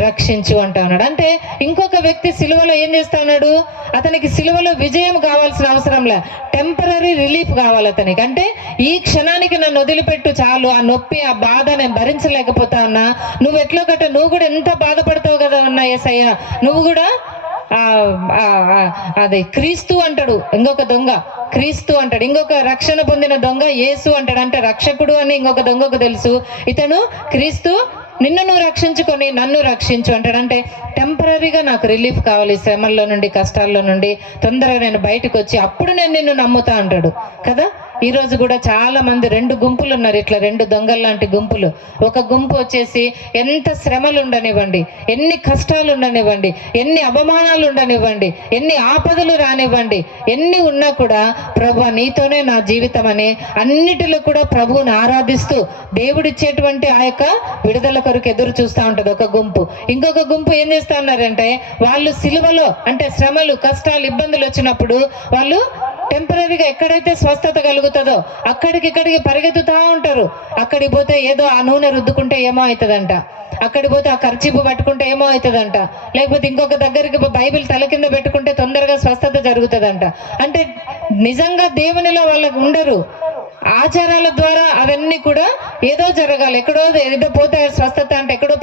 రక్షించు అంటా ఉన్నాడు. అంటే ఇంకొక వ్యక్తి సిలువలో ఏం చేస్తా ఉన్నాడు? అతనికి సిలువలో విజయం కావాల్సిన అవసరం లే, టెంపరీ రిలీఫ్ కావాలి అతనికి. అంటే ఈ క్షణానికి నన్ను వదిలిపెట్టు చాలు, ఆ నొప్పి, ఆ బాధ నేను భరించలేకపోతా ఉన్నా, నువ్వు ఎట్లో కట్ట, నువ్వు కూడా ఎంత బాధపడతావు కదా అన్నా యేసయ్య, నువ్వు కూడా అది క్రీస్తు అంటాడు. ఇంకొక దొంగ క్రీస్తు అంటాడు, ఇంకొక రక్షణ పొందిన దొంగ యేసు అంటాడు. అంటే రక్షకుడు అని ఇంకొక దొంగకు తెలుసు, ఇతను క్రీస్తు నిన్ను నువ్వు రక్షించుకొని నన్ను రక్షించు అంటాడు. అంటే టెంపరీగా నాకు రిలీఫ్ కావాలి, శ్రమల్లో నుండి, కష్టాల్లో నుండి తొందరగా నేను బయటకు వచ్చి అప్పుడు నేను నిన్ను నమ్ముతా అంటాడు కదా. ఈ రోజు కూడా చాలా మంది రెండు గుంపులు ఉన్నారు, ఇట్లా రెండు దొంగల లాంటి గుంపులు. ఒక గుంపు వచ్చేసి ఎంత శ్రమలు ఉండనివ్వండి, ఎన్ని కష్టాలు ఉండనివ్వండి, ఎన్ని అవమానాలు ఉండనివ్వండి, ఎన్ని ఆపదలు రానివ్వండి, ఎన్ని ఉన్నా కూడా ప్రభు నీతోనే నా జీవితం అని అన్నిటిలో కూడా ప్రభువుని ఆరాధిస్తూ దేవుడిచ్చేటువంటి ఆ యొక్క విడుదల కొరకు ఎదురు చూస్తూ ఉంటది ఒక గుంపు. ఇంకొక గుంపు ఏం చేస్తా ఉన్నారంటే వాళ్ళు సిలువలో, అంటే శ్రమలు, కష్టాలు, ఇబ్బందులు వచ్చినప్పుడు వాళ్ళు టెంపరీగా ఎక్కడైతే స్వస్థత కలుగుతుందో ఇక్కడికి పరిగెత్తుతా ఉంటారు. అక్కడికి పోతే ఏదో ఆ నూనె రుద్దుకుంటే ఏమో అవుతుందంట, అక్కడికి పోతే ఆ ఖర్చీపు పట్టుకుంటే ఏమో అవుతుందంట, లేకపోతే ఇంకొక దగ్గరికి బైబిల్ తల కింద పెట్టుకుంటే తొందరగా స్వస్థత జరుగుతుందంట. అంటే నిజంగా దేవునిలో వాళ్ళకు ఉండరు. ఆచారాల ద్వారా అవన్నీ కూడా ఏదో జరగాలి, ఎక్కడో ఏదో పోతే స్వస్థత అంటే ఎక్కడో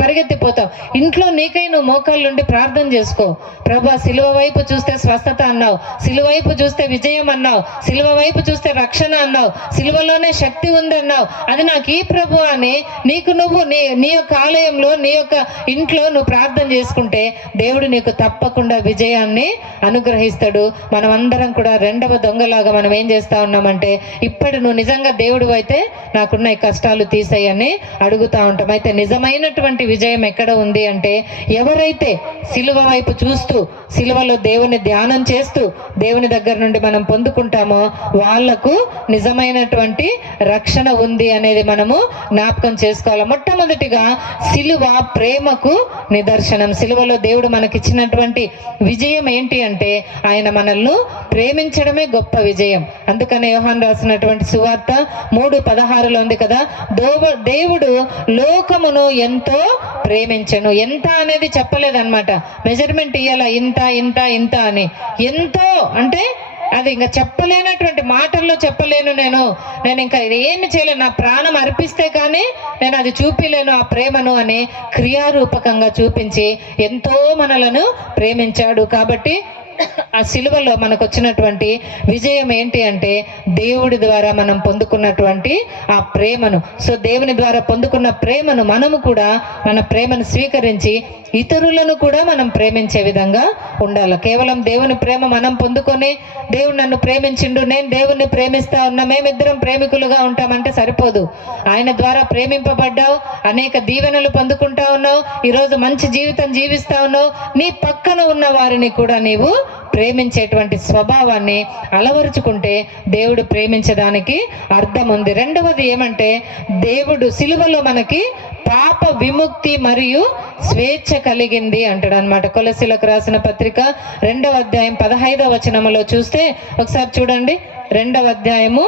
పరిగెత్తిపోతావు. ఇంట్లో నీకై నువ్వు మోకాళ్ళ నుండి ప్రార్థన చేసుకో. ప్రభా సిలువ వైపు చూస్తే స్వస్థత అన్నావు, సిలువ వైపు చూస్తే విజయం అన్నావు, సిలువ వైపు చూస్తే రక్షణ అన్నావు, సిలువలోనే శక్తి ఉందన్నావు, అది నాకు ఈ ప్రభు అని నీకు నువ్వు నీ యొక్క ఆలయంలో, నీ యొక్క ఇంట్లో నువ్వు ప్రార్థన చేసుకుంటే దేవుడు నీకు తప్పకుండా విజయాన్ని అనుగ్రహిస్తాడు. మనం అందరం కూడా రెండవ దొంగలాగా మనం ఏం చేస్తా ఉన్నామంటే, ఇప్పటి నువ్వు నిజంగా దేవుడు అయితే నాకున్న ఈ కష్టాలు తీసేయని అడుగుతా ఉంటాం. అయితే నిజమైనటువంటి విజయం ఎక్కడ ఉంది అంటే, ఎవరైతే సిలువ వైపు చూస్తూ సిలువలో దేవుని ధ్యానం చేస్తూ దేవుని దగ్గర నుండి మనం పొందుకుంటామో వాళ్లకు నిజమైనటువంటి రక్షణ ఉంది అనేది మనము జ్ఞాపకం చేసుకోవాలి. మొట్టమొదటిగా సిలువ ప్రేమకు నిదర్శనం. సిలువలో దేవుడు మనకిచ్చినటువంటి విజయం ఏంటి అంటే ఆయన మనల్ని ప్రేమించడమే గొప్ప విజయం. అందుకనే యోహాను రాసినటువంటి సువార్త 3:16 ఉంది కదా, దేవుడు లోకమును ఎంతో ప్రేమించెను. ఎంత అనేది చెప్పలేదన్నమాట, మెజర్మెంట్ ఇయ్యాల ఇంత ఇంత ఇంత అని. ఎంతో అంటే అది ఇంకా చెప్పలేనటువంటి మాటల్లో చెప్పలేను. నేను ఇంకా ఏమి చేయలేను, నా ప్రాణం అర్పిస్తే కానీ నేను అది చూపిలేను ఆ ప్రేమను అని క్రియారూపకంగా చూపించి ఎంతో మనలను ప్రేమించాడు. కాబట్టి ఆ సిలువలో మనకు వచ్చినటువంటి విజయం ఏంటి అంటే దేవుడి ద్వారా మనం పొందుకున్నటువంటి ఆ ప్రేమను. సో దేవుని ద్వారా పొందుకున్న ప్రేమను మనము కూడా మన ప్రేమను స్వీకరించి ఇతరులను కూడా మనం ప్రేమించే విధంగా ఉండాలి. కేవలం దేవుని ప్రేమ మనం పొందుకొని దేవుడు నన్ను ప్రేమించిండు, నేను దేవుణ్ణి ప్రేమిస్తా ఉన్నా, మేమిద్దరం ప్రేమికులుగా ఉంటామంటే సరిపోదు. ఆయన ద్వారా ప్రేమింపబడ్డావు, అనేక దీవెనలు పొందుకుంటా ఉన్నావు, ఈరోజు మంచి జీవితం జీవిస్తా ఉన్నావు. నీ పక్కన ఉన్న వారిని కూడా నీవు ప్రేమించేటువంటి స్వభావాన్ని అలవరుచుకుంటే దేవుడు ప్రేమించడానికి అర్థం ఉంది. రెండవది ఏమంటే దేవుడు సిలువలో మనకి పాప విముక్తి మరియు స్వేచ్ఛ కలిగింది అంటాడు అనమాట. కొలసీలకు రాసిన పత్రిక 2వ అధ్యాయం 15వ వచనములో చూస్తే ఒకసారి చూడండి. 2వ అధ్యాయము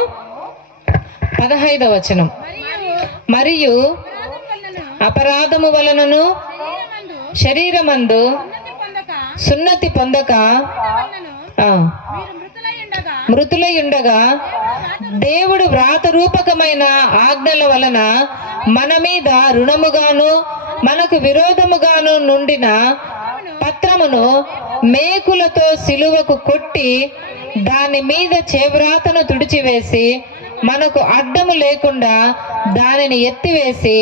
15వ వచనం. మరియు అపరాధము వలనను శరీరమందు సున్నతి పొందక మృతులై ఉండగా దేవుడు వ్రాత రూపకమైన ఆజ్ఞల వలన మన మీద రుణముగాను మనకు విరోధముగాను నుండిన పత్రమును మేకులతో సిలువకు కొట్టి దాని మీద చేవ్రాతను తుడిచివేసి మనకు అడ్డము లేకుండా దానిని ఎత్తివేసి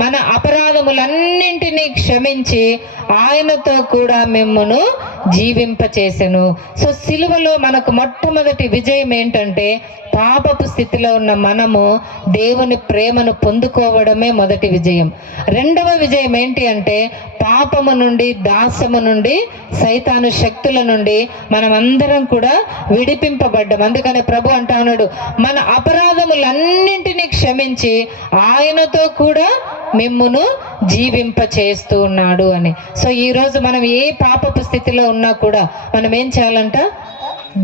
మన అపరాధములన్నింటినీ క్షమించి ఆయనతో కూడా మిమ్మును జీవింపచేసెను. సో సిలువలో మనకు మొట్టమొదటి విజయం ఏంటంటే పాపపు స్థితిలో ఉన్న మనము దేవుని ప్రేమను పొందుకోవడమే మొదటి విజయం. రెండవ విజయం ఏంటి అంటే పాపము నుండి, దాసము నుండి, సైతాను శక్తుల నుండి మనమందరం కూడా విడిపింపబడ్డాం. అందుకనే ప్రభు అంటా ఉన్నాడు, మన అపరాధములన్నింటినీ క్షమించి ఆయనతో కూడా మిమ్మును జీవింప చేస్తూ ఉన్నాడు అని. సో ఈరోజు మనం ఏ పాపపు స్థితిలో ఉన్నా కూడా మనం ఏం చేయాలంట?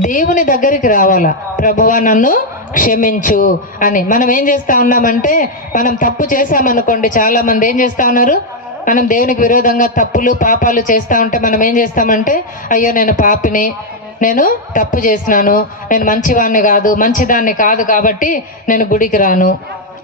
దేవుని దగ్గరికి రావాలా. ప్రభువా నన్ను క్షమించు అని. మనం ఏం చేస్తా ఉన్నామంటే మనం తప్పు చేసామనుకోండి, చాలా మంది ఏం చేస్తా ఉన్నారు, మనం దేవునికి విరోధంగా తప్పులు పాపాలు చేస్తా ఉంటే మనం ఏం చేస్తామంటే అయ్యో నేను పాపిని, నేను తప్పు చేసినాను, నేను మంచివాడిని కాదు, మంచిదాన్ని కాదు కాబట్టి నేను గుడికి రాను,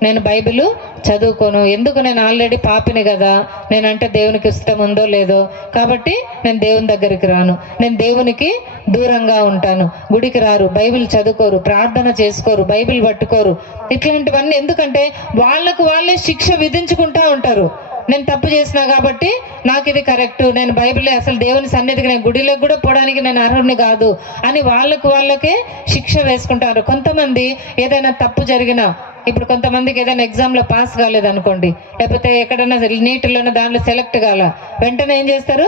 నేను బైబిల్ చదువుకోను, ఎందుకు నేను ఆల్రెడీ పాపిని కదా, నేనంటే దేవునికి ఇష్టం ఉందో లేదో కాబట్టి నేను దేవుని దగ్గరికి రాను, నేను దేవునికి దూరంగా ఉంటాను. గుడికి రారు, బైబిల్ చదువుకోరు, ప్రార్థన చేసుకోరు, బైబిల్ పట్టుకోరు. ఇట్లాంటివన్నీ ఎందుకంటే వాళ్ళకు వాళ్ళే శిక్ష విధించుకుంటా ఉంటారు. నేను తప్పు చేసినా కాబట్టి నాకు ఇది కరెక్ట్, నేను బైబిల్ అసలు దేవుని సన్నిధికి, నేను గుడిలోకి కూడా పోవడానికి నేను అర్హుడిని కాదు అని వాళ్ళకే శిక్ష వేసుకుంటారు. కొంతమంది ఏదైనా తప్పు జరిగినా, ఇప్పుడు కొంతమందికి ఏదైనా ఎగ్జామ్లో పాస్ కాలేదనుకోండి, లేకపోతే ఎక్కడైనా నీటిలోనే దాంట్లో సెలెక్ట్ కాల, వెంటనే ఏం చేస్తారు,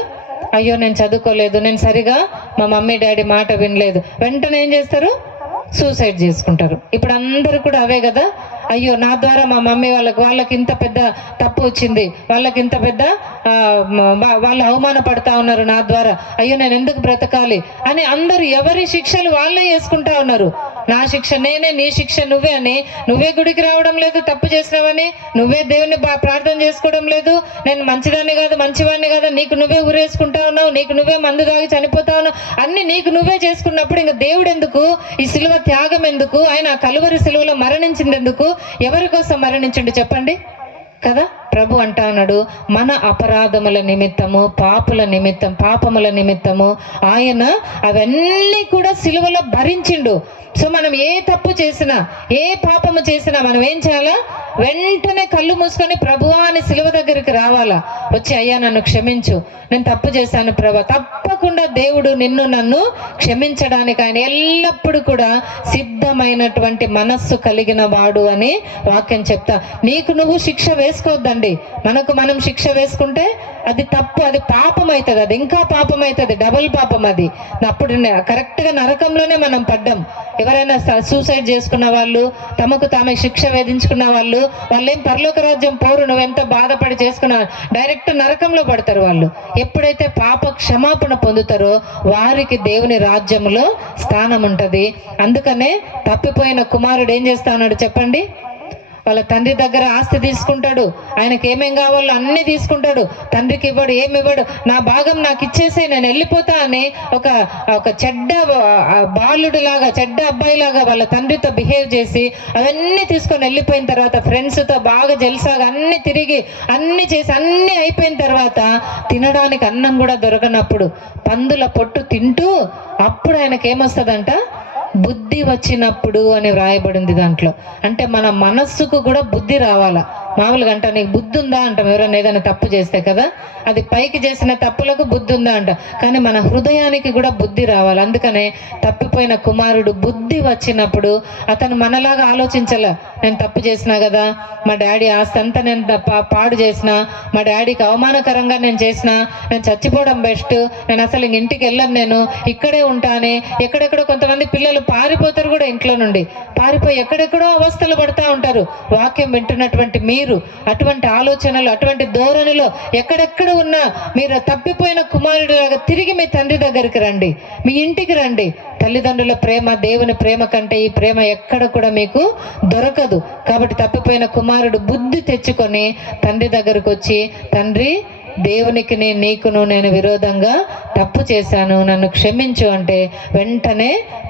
అయ్యో నేను చదువుకోలేదు, నేను సరిగా మా మమ్మీ డాడీ మాట వినలేదు, వెంటనే ఏం చేస్తారు, సూసైడ్ చేసుకుంటారు. ఇప్పుడు అందరూ కూడా అవే కదా, అయ్యో నా ద్వారా మా మమ్మీ వాళ్ళకి ఇంత పెద్ద తప్పు వచ్చింది, వాళ్ళకి ఇంత పెద్ద వాళ్ళు అవమానపడతా ఉన్నారు నా ద్వారా, అయ్యో నేను ఎందుకు బ్రతకాలి అని అందరూ ఎవరి శిక్షలు వాళ్ళే చేసుకుంటా ఉన్నారు. నా శిక్ష నేనే, నీ శిక్ష నువ్వే అని. నువ్వే గుడికి రావడం లేదు, తప్పు చేసినావని, నువ్వే దేవుని ప్రార్థన చేసుకోవడం లేదు, నేను మంచిదాన్ని కాదు, మంచివాడిని కాదు, నీకు నువ్వే ఊరేసుకుంటా ఉన్నావు, నీకు నువ్వే మందు తాగి చనిపోతా ఉన్నావు, అన్ని నీకు నువ్వే చేసుకున్నప్పుడు ఇంకా దేవుడు ఎందుకు, ఈ సిలువ త్యాగం ఎందుకు, ఆయన కలువరి సిలువలో మరణించింది ఎందుకు, ఎవరి కోసం మరణించండి చెప్పండి కదా. ప్రభు అంటా ఉన్నాడు, మన అపరాధముల నిమిత్తము, పాపముల నిమిత్తము ఆయన అవన్నీ కూడా సిలువలో భరించిండు. సో మనం ఏ తప్పు చేసినా, ఏ పాపము చేసినా మనం ఏం చేయాలా, వెంటనే కళ్ళు మూసుకొని ప్రభువా అని సిలువ దగ్గరికి రావాలా, వచ్చి అయ్యా నన్ను క్షమించు, నేను తప్పు చేశాను ప్రభా. తప్పకుండా దేవుడు నిన్ను నన్ను క్షమించడానికి ఆయన ఎల్లప్పుడూ కూడా సిద్ధమైనటువంటి మనస్సు కలిగిన వాడు అని వాక్యం చెప్తా. నీకు నువ్వు శిక్ష వేసుకోవద్దండి. మనకు మనం శిక్ష వేసుకుంటే అది తప్పు, అది పాపం అవుతుంది, అది ఇంకా పాపం అవుతుంది, డబుల్ పాపం అది. అప్పుడు కరెక్ట్గా నరకంలోనే మనం పడ్డాం. ఎవరైనా సూసైడ్ చేసుకున్న వాళ్ళు, తమకు తామే శిక్ష వేధించుకున్న వాళ్ళు ఏం పరలోక రాజ్యం పోరు. నువ్వెంత బాధపడి చేసుకున్నా డైరెక్ట్ నరకంలో పడతారు వాళ్ళు. ఎప్పుడైతే పాప క్షమాపణ పొందుతారో వారికి దేవుని రాజ్యంలో స్థానం ఉంటుంది. అందుకనే తప్పిపోయిన కుమారుడు ఏం చేస్తా ఉన్నాడు చెప్పండి? వాళ్ళ తండ్రి దగ్గర ఆస్తి తీసుకుంటాడు, ఆయనకి ఏమేం కావాలో అన్ని తీసుకుంటాడు, తండ్రికి ఇవ్వడు, ఏమి ఇవ్వడు. నా భాగం నాకు ఇచ్చేసి నేను వెళ్ళిపోతా అని ఒక చెడ్డ బాలుడు లాగా, చెడ్డ అబ్బాయి లాగా వాళ్ళ తండ్రితో బిహేవ్ చేసి అవన్నీ తీసుకొని వెళ్ళిపోయిన తర్వాత ఫ్రెండ్స్తో బాగా జల్సాగా అన్ని తిరిగి అన్ని చేసి అన్ని అయిపోయిన తర్వాత తినడానికి అన్నం కూడా దొరకనప్పుడు పందుల పొట్టు తింటూ అప్పుడు ఆయనకి ఏమొస్తుందంట? బుద్ధి వచ్చినప్పుడు అని వ్రాయబడింది దాంట్లో. అంటే మన మనస్సుకు కూడా బుద్ధి రావాలా. మామూలుగా అంట నీకు బుద్ధి ఉందా అంటాం ఎవరైనా ఏదైనా తప్పు చేస్తే కదా, అది పైకి చేసిన తప్పులకు బుద్ధి ఉందా అంట, కానీ మన హృదయానికి కూడా బుద్ధి రావాలి. అందుకనే తప్పిపోయిన కుమారుడు బుద్ధి వచ్చినప్పుడు అతను మనలాగా ఆలోచించాల. నేను తప్పు చేసినా కదా, మా డాడీ ఆస్తి అంతా నేను పాడు చేసిన, మా డాడీకి అవమానకరంగా నేను చేసిన, నేను చచ్చిపోవడం బెస్ట్, నేను అసలు ఇంటికి వెళ్ళను, నేను ఇక్కడే ఉంటానే. ఎక్కడెక్కడో కొంతమంది పిల్లలు పారిపోతారు కూడా, ఇంట్లో నుండి పారిపోయి ఎక్కడెక్కడో అవస్థలు పడతా ఉంటారు. వాక్యం వింటున్నటువంటి మీరు అటువంటి ఆలోచనలు, అటువంటి ధోరణిలో ఎక్కడెక్కడ ఉన్నా మీరు తప్పిపోయిన కుమారుడిలాగా తిరిగి మీ తండ్రి దగ్గరికి రండి, మీ ఇంటికి రండి. తల్లిదండ్రుల ప్రేమ, దేవుని ప్రేమ కంటే ఈ ప్రేమ ఎక్కడ కూడా మీకు దొరకదు. కాబట్టి తప్పిపోయిన కుమారుడు బుద్ధి తెచ్చుకొని తండ్రి దగ్గరకు వచ్చి, తండ్రి దేవునికి నీకును నేను విరోధంగా తప్పు చేశాను, నన్ను క్షమించు అంటే వెంటనే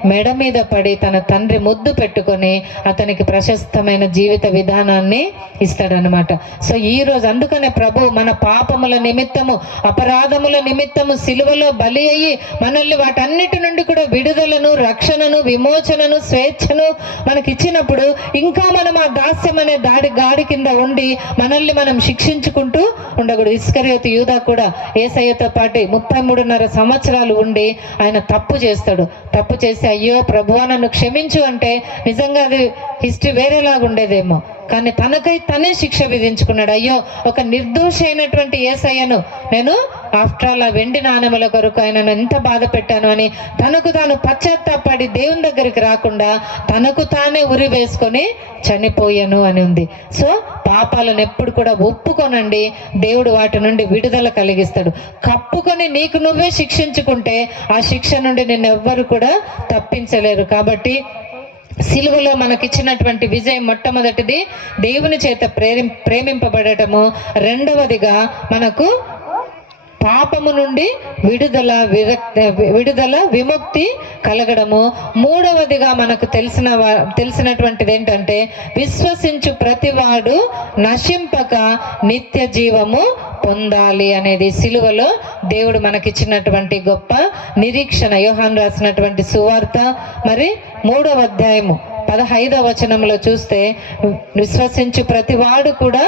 మెడ మీద పడి తన తండ్రి ముద్దు పెట్టుకొని అతనికి ప్రశస్తమైన జీవిత విధానాన్ని ఇస్తాడనమాట. సో ఈరోజు అందుకనే ప్రభు మన పాపముల నిమిత్తము, అపరాధముల నిమిత్తము సిలువలో బలి అయ్యి మనల్ని వాటన్నిటి నుండి కూడా విడుదలను, రక్షణను, విమోచనను, స్వేచ్ఛను మనకిచ్చినప్పుడు ఇంకా మనం ఆ దాస్యం అనే గాడి కింద ఉండి మనల్ని మనం శిక్షించుకుంటూ ఉండకూడదు. ఇస్కరియోతు యూదా కూడా యేసయ్యతో పాటు 33.5 సంవత్సరాలు ఉండి ఆయన తప్పు చేస్తాడు. తప్పు చేసి అయ్యో ప్రభువా నన్ను క్షమించు అంటే నిజంగా అది హిస్టరీ వేరేలాగా ఉండేదేమో, కానీ తనకై తనే శిక్ష విధించుకున్నాడు. అయ్యో ఒక నిర్దోషి అయినటువంటి యేసయ్యను నేను ఆఫ్టర్ ఆల్ ఆ వెండి నాణెముల కొరకు ఆయనను ఎంత బాధ పెట్టాను అని తనకు తాను పశ్చాత్తాపడి దేవుని దగ్గరికి రాకుండా తనకు తానే ఉరి వేసుకొని చనిపోయాను అని ఉంది. సో పాపాలను ఎప్పుడు కూడా ఒప్పుకొనండి, దేవుడు వాటి నుండి విడుదల కలిగిస్తాడు. కప్పుకొని నీకు నువ్వే శిక్షించుకుంటే ఆ శిక్ష నుండి నిన్నెవ్వరు కూడా తప్పించలేరు. కాబట్టి సిలువలో మనకిచ్చినటువంటి విజయం మొట్టమొదటిది దేవుని చేత ప్రేమింపబడటము, రెండవదిగా మనకు పాపము నుండి విడుదల విముక్తి కలగడము, మూడవదిగా మనకు తెలిసినటువంటిది ఏంటంటే విశ్వసించు ప్రతివాడు నశింపక నిత్య జీవము పొందాలి అనేది సిలువలో దేవుడు మనకిచ్చినటువంటి గొప్ప నిరీక్షణ. యోహాను రాసినటువంటి సువార్త మరి 3వ అధ్యాయము 15వ వచనంలో చూస్తే విశ్వసించు ప్రతివాడు కూడా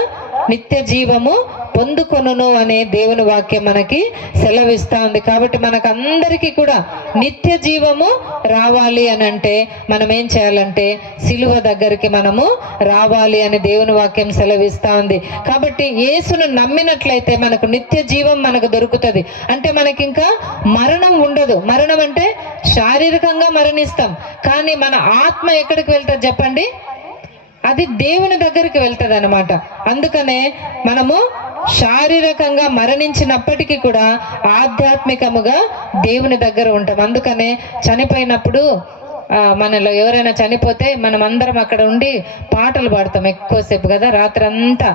నిత్య జీవము పొందుకొనును అనే దేవుని వాక్యం మనకి సెలవిస్తా ఉంది. కాబట్టి మనకు అందరికీ కూడా నిత్య జీవము రావాలి అని అంటే మనం ఏం చేయాలంటే సిలువ దగ్గరికి మనము రావాలి అని దేవుని వాక్యం సెలవిస్తా ఉంది. కాబట్టి యేసును నమ్మినట్లయితే మనకు నిత్య జీవం మనకు దొరుకుతుంది. అంటే మనకి ఇంకా మరణం ఉండదు. మరణం అంటే శారీరకంగా మరణిస్తాం, కానీ మన ఆత్మ ఎక్కడికి వెళ్తుంది చెప్పండి? అది దేవుని దగ్గరికి వెళ్తుంది అనమాట. అందుకనే మనము శారీరకంగా మరణించినప్పటికీ కూడా ఆధ్యాత్మికముగా దేవుని దగ్గర ఉంటాం. అందుకనే చనిపోయినప్పుడు మనలో ఎవరైనా చనిపోతే మనం అందరం అక్కడ ఉండి పాటలు పాడతాం ఎక్కువసేపు కదా, రాత్రంతా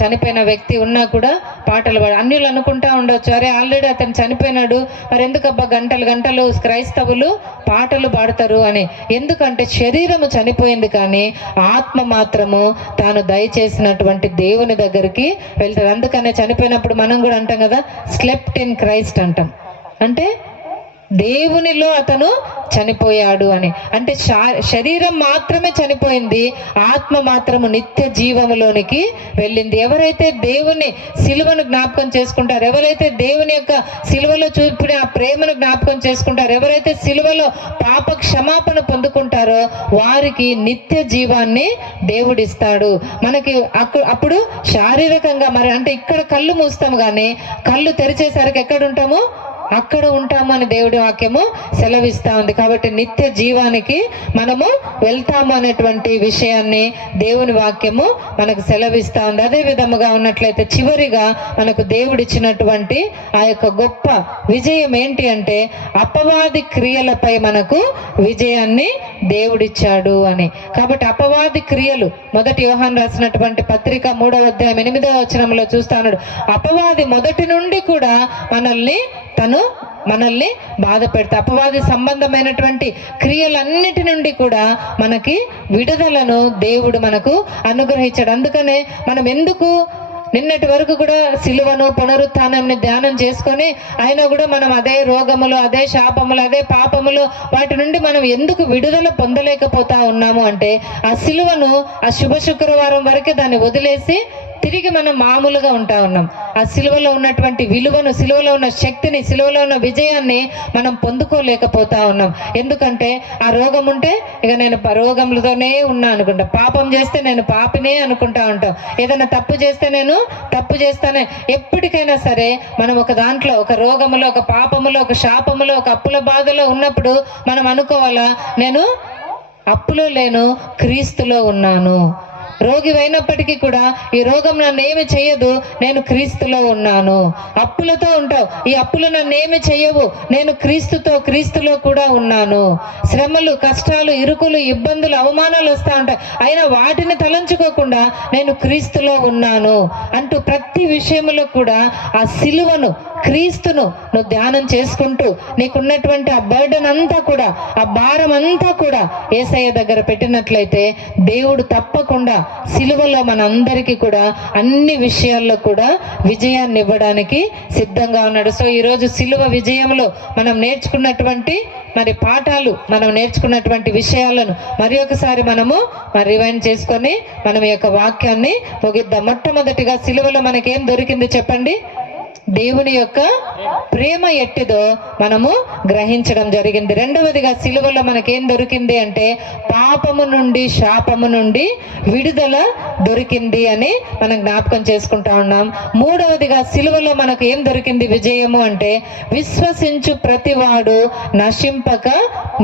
చనిపోయిన వ్యక్తి ఉన్నా కూడా పాటలు అన్యులు అనుకుంటా ఉండొచ్చు, అరే ఆల్రెడీ అతను చనిపోయినాడు, మరి ఎందుకబ్బా గంటలు గంటలు క్రైస్తవులు పాటలు పాడతారు అని. ఎందుకంటే శరీరము చనిపోయింది కానీ ఆత్మ మాత్రము తాను దయచేసినటువంటి దేవుని దగ్గరికి వెళ్తారు. అందుకనే చనిపోయినప్పుడు మనం కూడా అంటాం కదా, స్లెప్ట్ ఇన్ క్రైస్ట్ అంటాం. అంటే దేవునిలో అతను చనిపోయాడు అని. అంటే శరీరం మాత్రమే చనిపోయింది, ఆత్మ మాత్రము నిత్య జీవములోనికి వెళ్ళింది. ఎవరైతే దేవుని సిలువను జ్ఞాపకం చేసుకుంటారో, ఎవరైతే దేవుని యొక్క సిలువలో చూపిన ఆ ప్రేమను జ్ఞాపకం చేసుకుంటారో, ఎవరైతే సిలువలో పాప క్షమాపణ పొందుకుంటారో వారికి నిత్య జీవాన్ని దేవుడిస్తాడు. మనకి అప్పుడు శారీరకంగా మరి అంటే ఇక్కడ కళ్ళు మూస్తాము కానీ కళ్ళు తెరిచేసరికి ఎక్కడ ఉంటాము? అక్కడ ఉంటాము అని దేవుడి వాక్యము సెలవిస్తా ఉంది. కాబట్టి నిత్య జీవానికి మనము వెళ్తాము అనేటువంటి విషయాన్ని దేవుని వాక్యము మనకు సెలవిస్తా ఉంది. అదే విధముగా ఉన్నట్లయితే చివరిగా మనకు దేవుడిచ్చినటువంటి ఆ యొక్క గొప్ప విజయం ఏంటి అంటే అపవాది క్రియలపై మనకు విజయాన్ని దేవుడిచ్చాడు అని. కాబట్టి అపవాది క్రియలు మొదటి యోహాను రాసినటువంటి పత్రిక 3వ అధ్యాయం 8వ వచనంలో చూస్తా ఉన్నాడు. అపవాది మొదటి నుండి కూడా మనల్ని బాధ పెడతా, అపవాది సంబంధమైనటువంటి క్రియలన్నిటి నుండి కూడా మనకి విడుదలను దేవుడు మనకు అనుగ్రహించాడు. అందుకనే మనం ఎందుకు నిన్నటి వరకు కూడా సిలువను పునరుత్థానాన్ని ధ్యానం చేసుకొని అయినా కూడా మనం అదే రోగములు, అదే శాపములు, అదే పాపములు వాటి నుండి మనం ఎందుకు విడుదల పొందలేకపోతా ఉన్నాము అంటే ఆ సిలువను ఆ శుభ శుక్రవారం వరకే దాన్ని వదిలేసి తిరిగి మనం మామూలుగా ఉంటా ఉన్నాం. ఆ సిలువలో ఉన్నటువంటి విలువను, సిలువలో ఉన్న శక్తిని, సిలువలో ఉన్న విజయాన్ని మనం పొందుకోలేకపోతా ఉన్నాం. ఎందుకంటే ఆ రోగం ఉంటే ఇక నేను రోగములతోనే ఉన్నా అనుకుంటా, పాపం చేస్తే నేను పాపినే అనుకుంటా ఉంటాం, ఏదైనా తప్పు చేస్తే నేను తప్పు చేస్తానే. ఎప్పటికైనా సరే మనం ఒక దాంట్లో, ఒక రోగములో, ఒక పాపములో, ఒక శాపములో, ఒక అప్పుల బాధలో ఉన్నప్పుడు మనం అనుకోవాలా, నేను అప్పులో లేను, క్రీస్తులో ఉన్నాను. రోగివైనప్పటికీ కూడా ఈ రోగం నన్ను ఏమి చేయదు, నేను క్రీస్తులో ఉన్నాను. అప్పులతో ఉంటావు, ఈ అప్పులు నన్ను ఏమి చేయవు, నేను క్రీస్తులో కూడా ఉన్నాను. శ్రమలు, కష్టాలు, ఇరుకులు, ఇబ్బందులు, అవమానాలు వస్తూ ఉంటాయి, అయినా వాటిని తలంచుకోకుండా నేను క్రీస్తులో ఉన్నాను అంటూ ప్రతి విషయంలో కూడా ఆ సిలువను, క్రీస్తును నువ్వు ధ్యానం చేసుకుంటూ నీకున్నటువంటి ఆ బర్డన్ అంతా కూడా, ఆ భారం అంతా కూడా యేసయ్య దగ్గర పెట్టినట్లయితే దేవుడు తప్పకుండా సిలువలో మనందరికీ కూడా అన్ని విషయాల్లో కూడా విజయాన్ని ఇవ్వడానికి సిద్ధంగా ఉన్నాడు. సో ఈరోజు సిలువ విజయంలో మనం నేర్చుకున్నటువంటి పాఠాలు, మనం నేర్చుకున్నటువంటి విషయాలను మరి ఒకసారి మనము రివైండ్ చేసుకొని మనం ఈ యొక్క వాక్యాన్ని ముగిద్దాం. మొట్టమొదటిగా సిలువలో మనకేం దొరికింది చెప్పండి? దేవుని యొక్క ప్రేమ ఎట్టిదో మనము గ్రహించడం జరిగింది. రెండవదిగా సిలువలో మనకేం దొరికింది అంటే పాపము నుండి, శాపము నుండి విడుదల దొరికింది అని మనం జ్ఞాపకం చేసుకుంటా ఉన్నాం. మూడవదిగా సిలువలో మనకు ఏం దొరికింది విజయము అంటే విశ్వసించు ప్రతివాడు నశింపక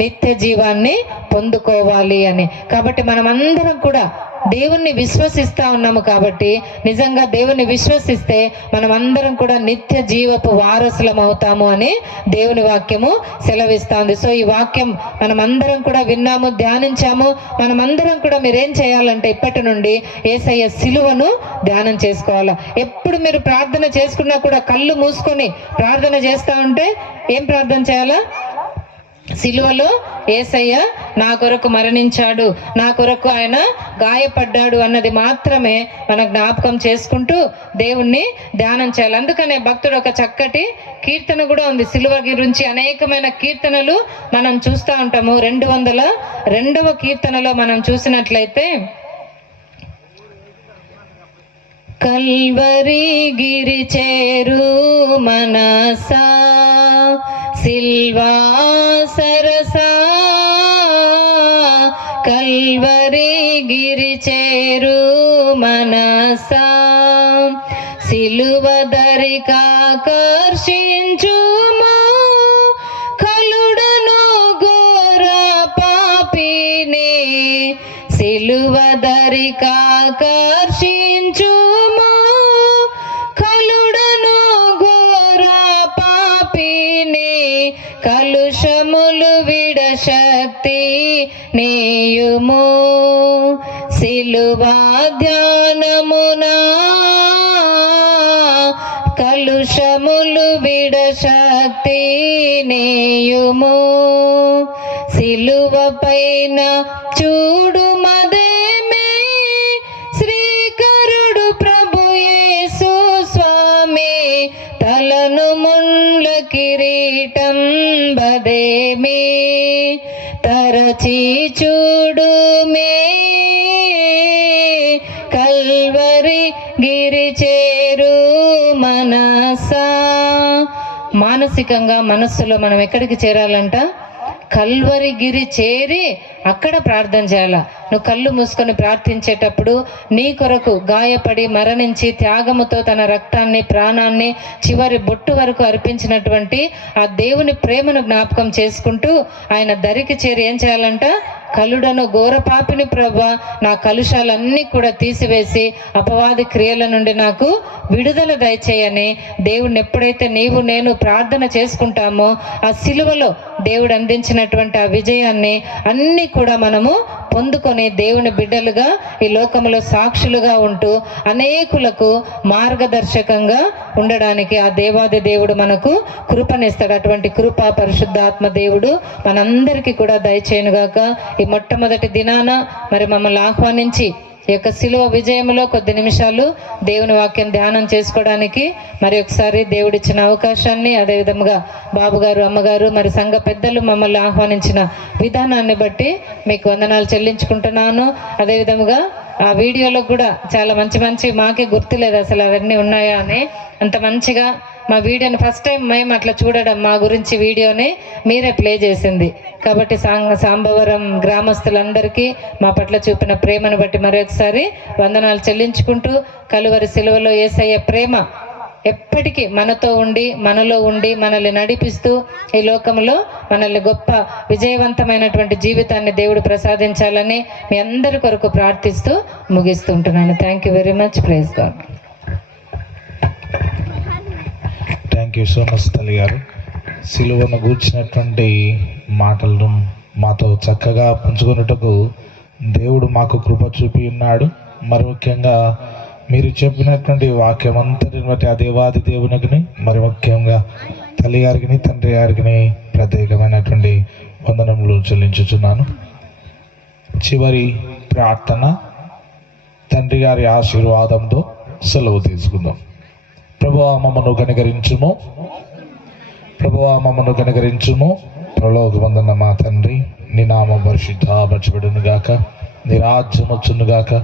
నిత్య జీవాన్ని పొందుకోవాలి అని. కాబట్టి మనం అందరం కూడా దేవుణ్ణి విశ్వసిస్తా ఉన్నాము. కాబట్టి నిజంగా దేవుణ్ణి విశ్వసిస్తే మనం అందరం కూడా నిత్య జీవపు వారసులం అవుతాము అని దేవుని వాక్యము సెలవిస్తా ఉంది. సో ఈ వాక్యం మనం అందరం కూడా విన్నాము, ధ్యానించాము. మనం అందరం కూడా మీరేం చేయాలంటే ఇప్పటి నుండి యేసయ్య సిలువను ధ్యానం చేసుకోవాలా. ఎప్పుడు మీరు ప్రార్థన చేసుకున్నా కూడా కళ్ళు మూసుకొని ప్రార్థన చేస్తా ఉంటే ఏం ప్రార్థన చేయాలా? సిలువలో యేసయ్య నా కొరకు మరణించాడు, నా కొరకు ఆయన గాయపడ్డాడు అన్నది మాత్రమే మన జ్ఞాపకం చేసుకుంటూ దేవుణ్ణి ధ్యానం చేయాలి. అందుకనే భక్తుడు ఒక చక్కటి కీర్తన కూడా ఉంది సిలువ గురించి. అనేకమైన కీర్తనలు మనం చూస్తూ ఉంటాము. 202వ కీర్తనలో మనం చూసినట్లయితే కల్వరి గిరి చేరు మనసా సిల్వా సరసా, కల్వరి గిరి చేరు మనసా సిలువ దరికాకర్షించుమా, కలుడను ఘోర పాపిని సిలువ దరికాకర్షించుమా, కలుడను ఘోర పాపిని కలుషములు విడ శక్తి నేయుము సిలువా ధ్యానమునా, కలుషములు విడ శక్తి నేయుము సిలువ పైన చూడు మదేమే శ్రీకరుడు ప్రభు యేసు స్వామి, తలను ముండ్ల కిరీటం బదేమే కల్వరి గిరి చేరు మనసా. మానసికంగా మనస్సులో మనం ఎక్కడికి చేరాలంట? కల్వరి గిరి చేరి అక్కడ ప్రార్థన చేయాల. నువ్వు కళ్ళు మూసుకొని ప్రార్థించేటప్పుడు నీ కొరకు గాయపడి మరణించి త్యాగముతో తన రక్తాన్ని ప్రాణాన్ని చివరి బొట్టు వరకు అర్పించినటువంటి ఆ దేవుని ప్రేమను జ్ఞాపకం చేసుకుంటూ ఆయన దరికి చేరి ఏం చేయాలంట? కలుడను ఘోరపాపిని ప్రభా, నా కలుషాలన్నీ కూడా తీసివేసి అపవాది క్రియల నుండి నాకు విడుదల దయచేయని దేవుడిని ఎప్పుడైతే నీవు నేను ప్రార్థన చేసుకుంటామో ఆ సిలువలో దేవుడు అందించినటువంటి ఆ విజయాన్ని అన్నీ కూడా మనము పొందుకొని దేవుని బిడ్డలుగా ఈ లోకంలో సాక్షులుగా ఉంటూ అనేకులకు మార్గదర్శకంగా ఉండడానికి ఆ దేవాది దేవుడు మనకు కృపనిస్తాడు. అటువంటి కృప పరిశుద్ధాత్మ దేవుడు మనందరికీ కూడా దయచేయునుగాక. ఈ మొట్టమొదటి దినాన మరి మమ్మల్ని ఆహ్వానించి ఈ యొక్క శిలువ విజయంలో కొద్ది నిమిషాలు దేవుని వాక్యం ధ్యానం చేసుకోవడానికి మరి ఒకసారి దేవుడిచ్చిన అవకాశాన్ని, అదేవిధంగా బాబు గారు, అమ్మగారు, మరి సంఘ పెద్దలు మమ్మల్ని ఆహ్వానించిన విధానాన్ని బట్టి మీకు వందనాలు చెల్లించుకుంటున్నాను. అదేవిధంగా ఆ వీడియోలో కూడా చాలా మంచి మాకే గుర్తులేదు అసలు అవన్నీ ఉన్నాయా అని. అంత మంచిగా మా వీడియోని ఫస్ట్ టైం మేము అట్లా చూడడం, మా గురించి వీడియోని మీరే ప్లే చేసింది కాబట్టి సాంబవరం గ్రామస్తులందరికీ మా పట్ల చూపిన ప్రేమను బట్టి మరొకసారి వందనాలు చెల్లించుకుంటూ, కలువరి సిలువలో యేసయ్య ప్రేమ ఎప్పటికీ మనతో ఉండి మనలో ఉండి మనల్ని నడిపిస్తూ ఈ లోకంలో మనల్ని గొప్ప విజయవంతమైనటువంటి జీవితాన్ని దేవుడు ప్రసాదించాలని మీ అందరి కొరకు ప్రార్థిస్తూ ముగిస్తుంటున్నాను. Thank you very much. Praise God. Thank you so much తల్లి గారు. సిలువను గూర్చినటువంటి మాటలను మాతో చక్కగా పంచుకున్నట్టుకు దేవుడు మాకు కృప చూపి ఉన్నాడు. మరి ముఖ్యంగా మీరు చెప్పినటువంటి వాక్యం అంతటిని బట్టి ఆ దేవాది దేవునికి, మరి ముఖ్యంగా తల్లి గారికి, తండ్రి గారికి ప్రత్యేకమైనటువంటి వందనములు చెల్లించుచున్నాను. చివరి ప్రార్థన తండ్రి గారి ఆశీర్వాదంతో సెలవు తీసుకుందాం. ప్రభువా మమ్మను కనికరించుము, ప్రభువా మమ్మను కనికరించుము. పరలోకమందున్న మా తండ్రి, నీ నామం పరిశుద్ధపరచబడును గాక, నీ రాజ్యం వచ్చును గాక,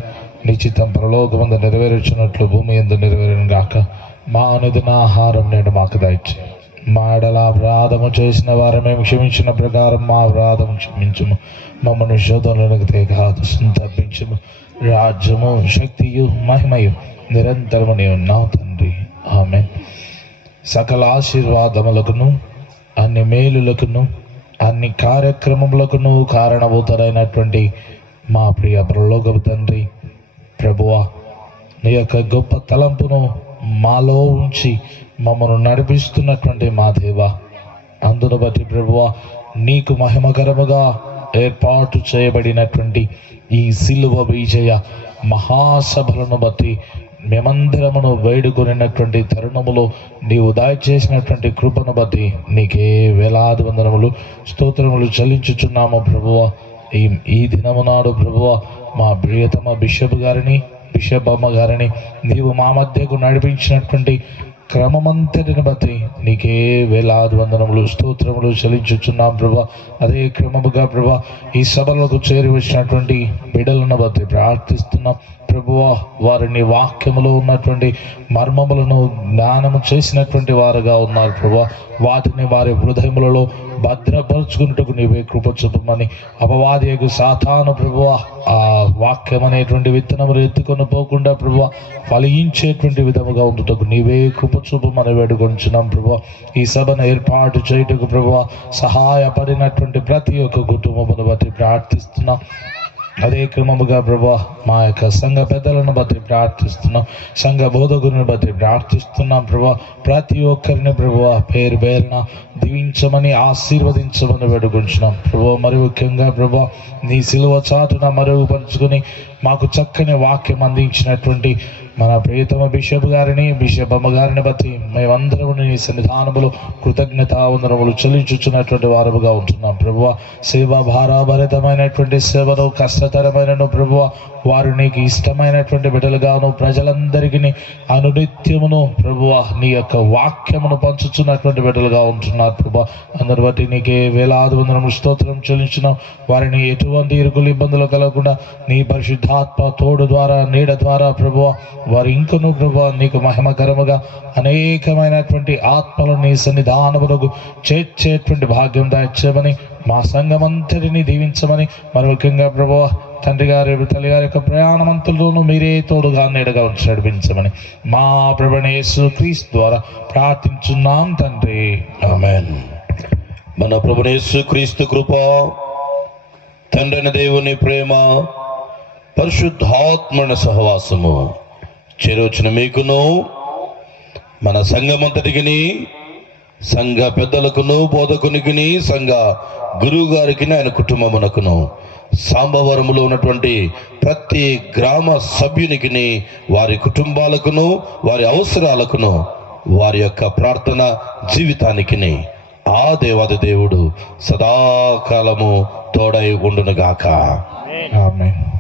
నీ చిత్తం పరలోకమందు నెరవేర్చున్నట్లు భూమి యందు నెరవేరును గాక. మా అనుదిన ఆహారం నేడు మాకు దయచేయి. మా ఎడల అపరాధము చేసిన వారు మేము క్షమించిన ప్రకారం మా అపరాధము క్షమించుము. మమ్మల్ని శోధనలకు తేగాదు తప్పించుము. రాజ్యము, శక్తియు, మహిమయు నిరంతరము నీవు ఉన్నావు తండ్రి. ఆమేన్. సకల ఆశీర్వాదములకును అన్ని మేలులకును అన్ని కార్యక్రమములకును కారణభూతుడైనటువంటి మా ప్రియ పరలోకపు తండ్రి, ప్రభువా నీ యొక్క గొప్ప తలంపును మాలో ఉంచి మమ్మను నడిపిస్తున్నటువంటి మా దేవా, అందును బట్టి ప్రభువా నీకు మహిమకరముగా ఏర్పాటు చేయబడినటువంటి ఈ సిలువ విజయ మహాసభలను బట్టి మేమందరమును వేడుకొనినటువంటి తరుణములో నీవు దయచేసినటువంటి కృపను బట్టి నీకే వేలాది వందనములు స్తోత్రములు చెల్లించుచున్నాము ప్రభువా. ఈ దినము నాడు ప్రభువా మా ప్రియతమ బిషప్ గారిని, బిషప్ అమ్మ గారిని నీవు మా మధ్యకు నడిపించినటువంటి క్రమమంతటిని బట్టి నీకే వేలాది వందనములు స్తోత్రములు చెల్లించుచున్నాం ప్రభా. అదే క్రమముగా ప్రభా ఈ సభలకు చేరి వచ్చినటువంటి బిడ్డలను బట్టి ప్రార్థిస్తున్నాం ప్రభువా. వారిని వాక్యములో ఉన్నటువంటి మర్మములను జ్ఞానము చేసినటువంటి వారుగా ఉన్నారు ప్రభువా. వాటిని వారి హృదయములలో భద్రపరుచుకున్నట్టుకు నీవే కృప చూపమని, అపవాదియకు సాతాను ప్రభువా ఆ వాక్యం అనేటువంటి విత్తనములు ఎత్తుకొని పోకుండా ప్రభువా ఫలించేటువంటి విధముగా ఉండుటకు నీవే కృప చూపమని వేడుకొంచున్నాం ప్రభువా. ఈ సభను ఏర్పాటు చేయుటకు ప్రభువా సహాయపడినటువంటి ప్రతి ఒక్క కుటుంబమును బట్టి ప్రార్థిస్తున్నాం. అదే క్రమముగా ప్రభువా మా యొక్క సంఘ పెద్దలను బట్టి ప్రార్థిస్తున్నాం, సంఘ బోధకులను బట్టి ప్రార్థిస్తున్నాం ప్రభువా. ప్రతి ఒక్కరిని ప్రభువా పేరు పేరున దీవించమని ఆశీర్వదించమని వేడుకుంటున్నాం ప్రభువా. మరి ముఖ్యంగా ప్రభువా నీ సిలువ చాటున మరుగుపరుచుకొని మాకు చక్కని వాక్యం అందించినటువంటి మన ప్రియతమ బిషప్ గారిని, బిషప్ అమ్మగారిని బట్టి మేమందరము నీ సన్నిధానములు కృతజ్ఞతావందనములు చెల్లించుచున్నటువంటి వారముగా ఉంటున్నాం ప్రభువా. సేవా భారాభరితమైనటువంటి సేవను, కష్టతరమైనను ప్రభువా వారు నీకు ఇష్టమైనటువంటి బిడ్డలుగాను ప్రజలందరికీ అనునిత్యమును ప్రభువా నీ యొక్క వాక్యమును పంచుచున్నటువంటి బిడ్డలుగా ఉంటున్నారు ప్రభువా. అందరి బట్టి నీకే వేలాది వందనములు స్తోత్రం చెల్లించున్నాం. వారిని ఎటువంటి ఇరుకులు ఇబ్బందులు కలగకుండా నీ పరిశుద్ధ ఆత్మ తోడు ద్వారా నీడ ద్వారా ప్రభువా వారు ఇంకను ప్రభువా నీకు మహిమకరముగా అనేకమైనటువంటి ఆత్మలను నీ సన్నిధానములకు చేర్చేటువంటి భాగ్యం దాయిచ్చమని మా సంఘమంతటిని దీవించమని మరి ముఖ్యంగా ప్రభువా తండ్రి గారి తల్లి గారి యొక్క ప్రయాణమంతుల్లోనూ మీరే తోడుగా నీడగా ఉంచి నడిపించమని మా ప్రభువైన యేసుక్రీస్తు ద్వారా ప్రార్థించున్నాం తండ్రి. ఆమేన్. మన ప్రభువైన యేసుక్రీస్తు కృప, తండ్రైన దేవుని ప్రేమ, పరిశుద్ధాత్మన సహవాసము చేరొచ్చిన మీకును మన సంఘమంతటికిని, సంఘ పెద్దలకును, బోధకునికిని, సంఘ గురువు గారికి, ఆయన కుటుంబమునకును, సాంబవరములో ఉన్నటువంటి ప్రతి గ్రామ సభ్యునికిని, వారి కుటుంబాలకును, వారి అవసరాలకును, వారి యొక్క ప్రార్థన జీవితానికిని ఆ దేవాది దేవుడు సదాకాలము తోడై ఉండునుగాక. ఆమేన్.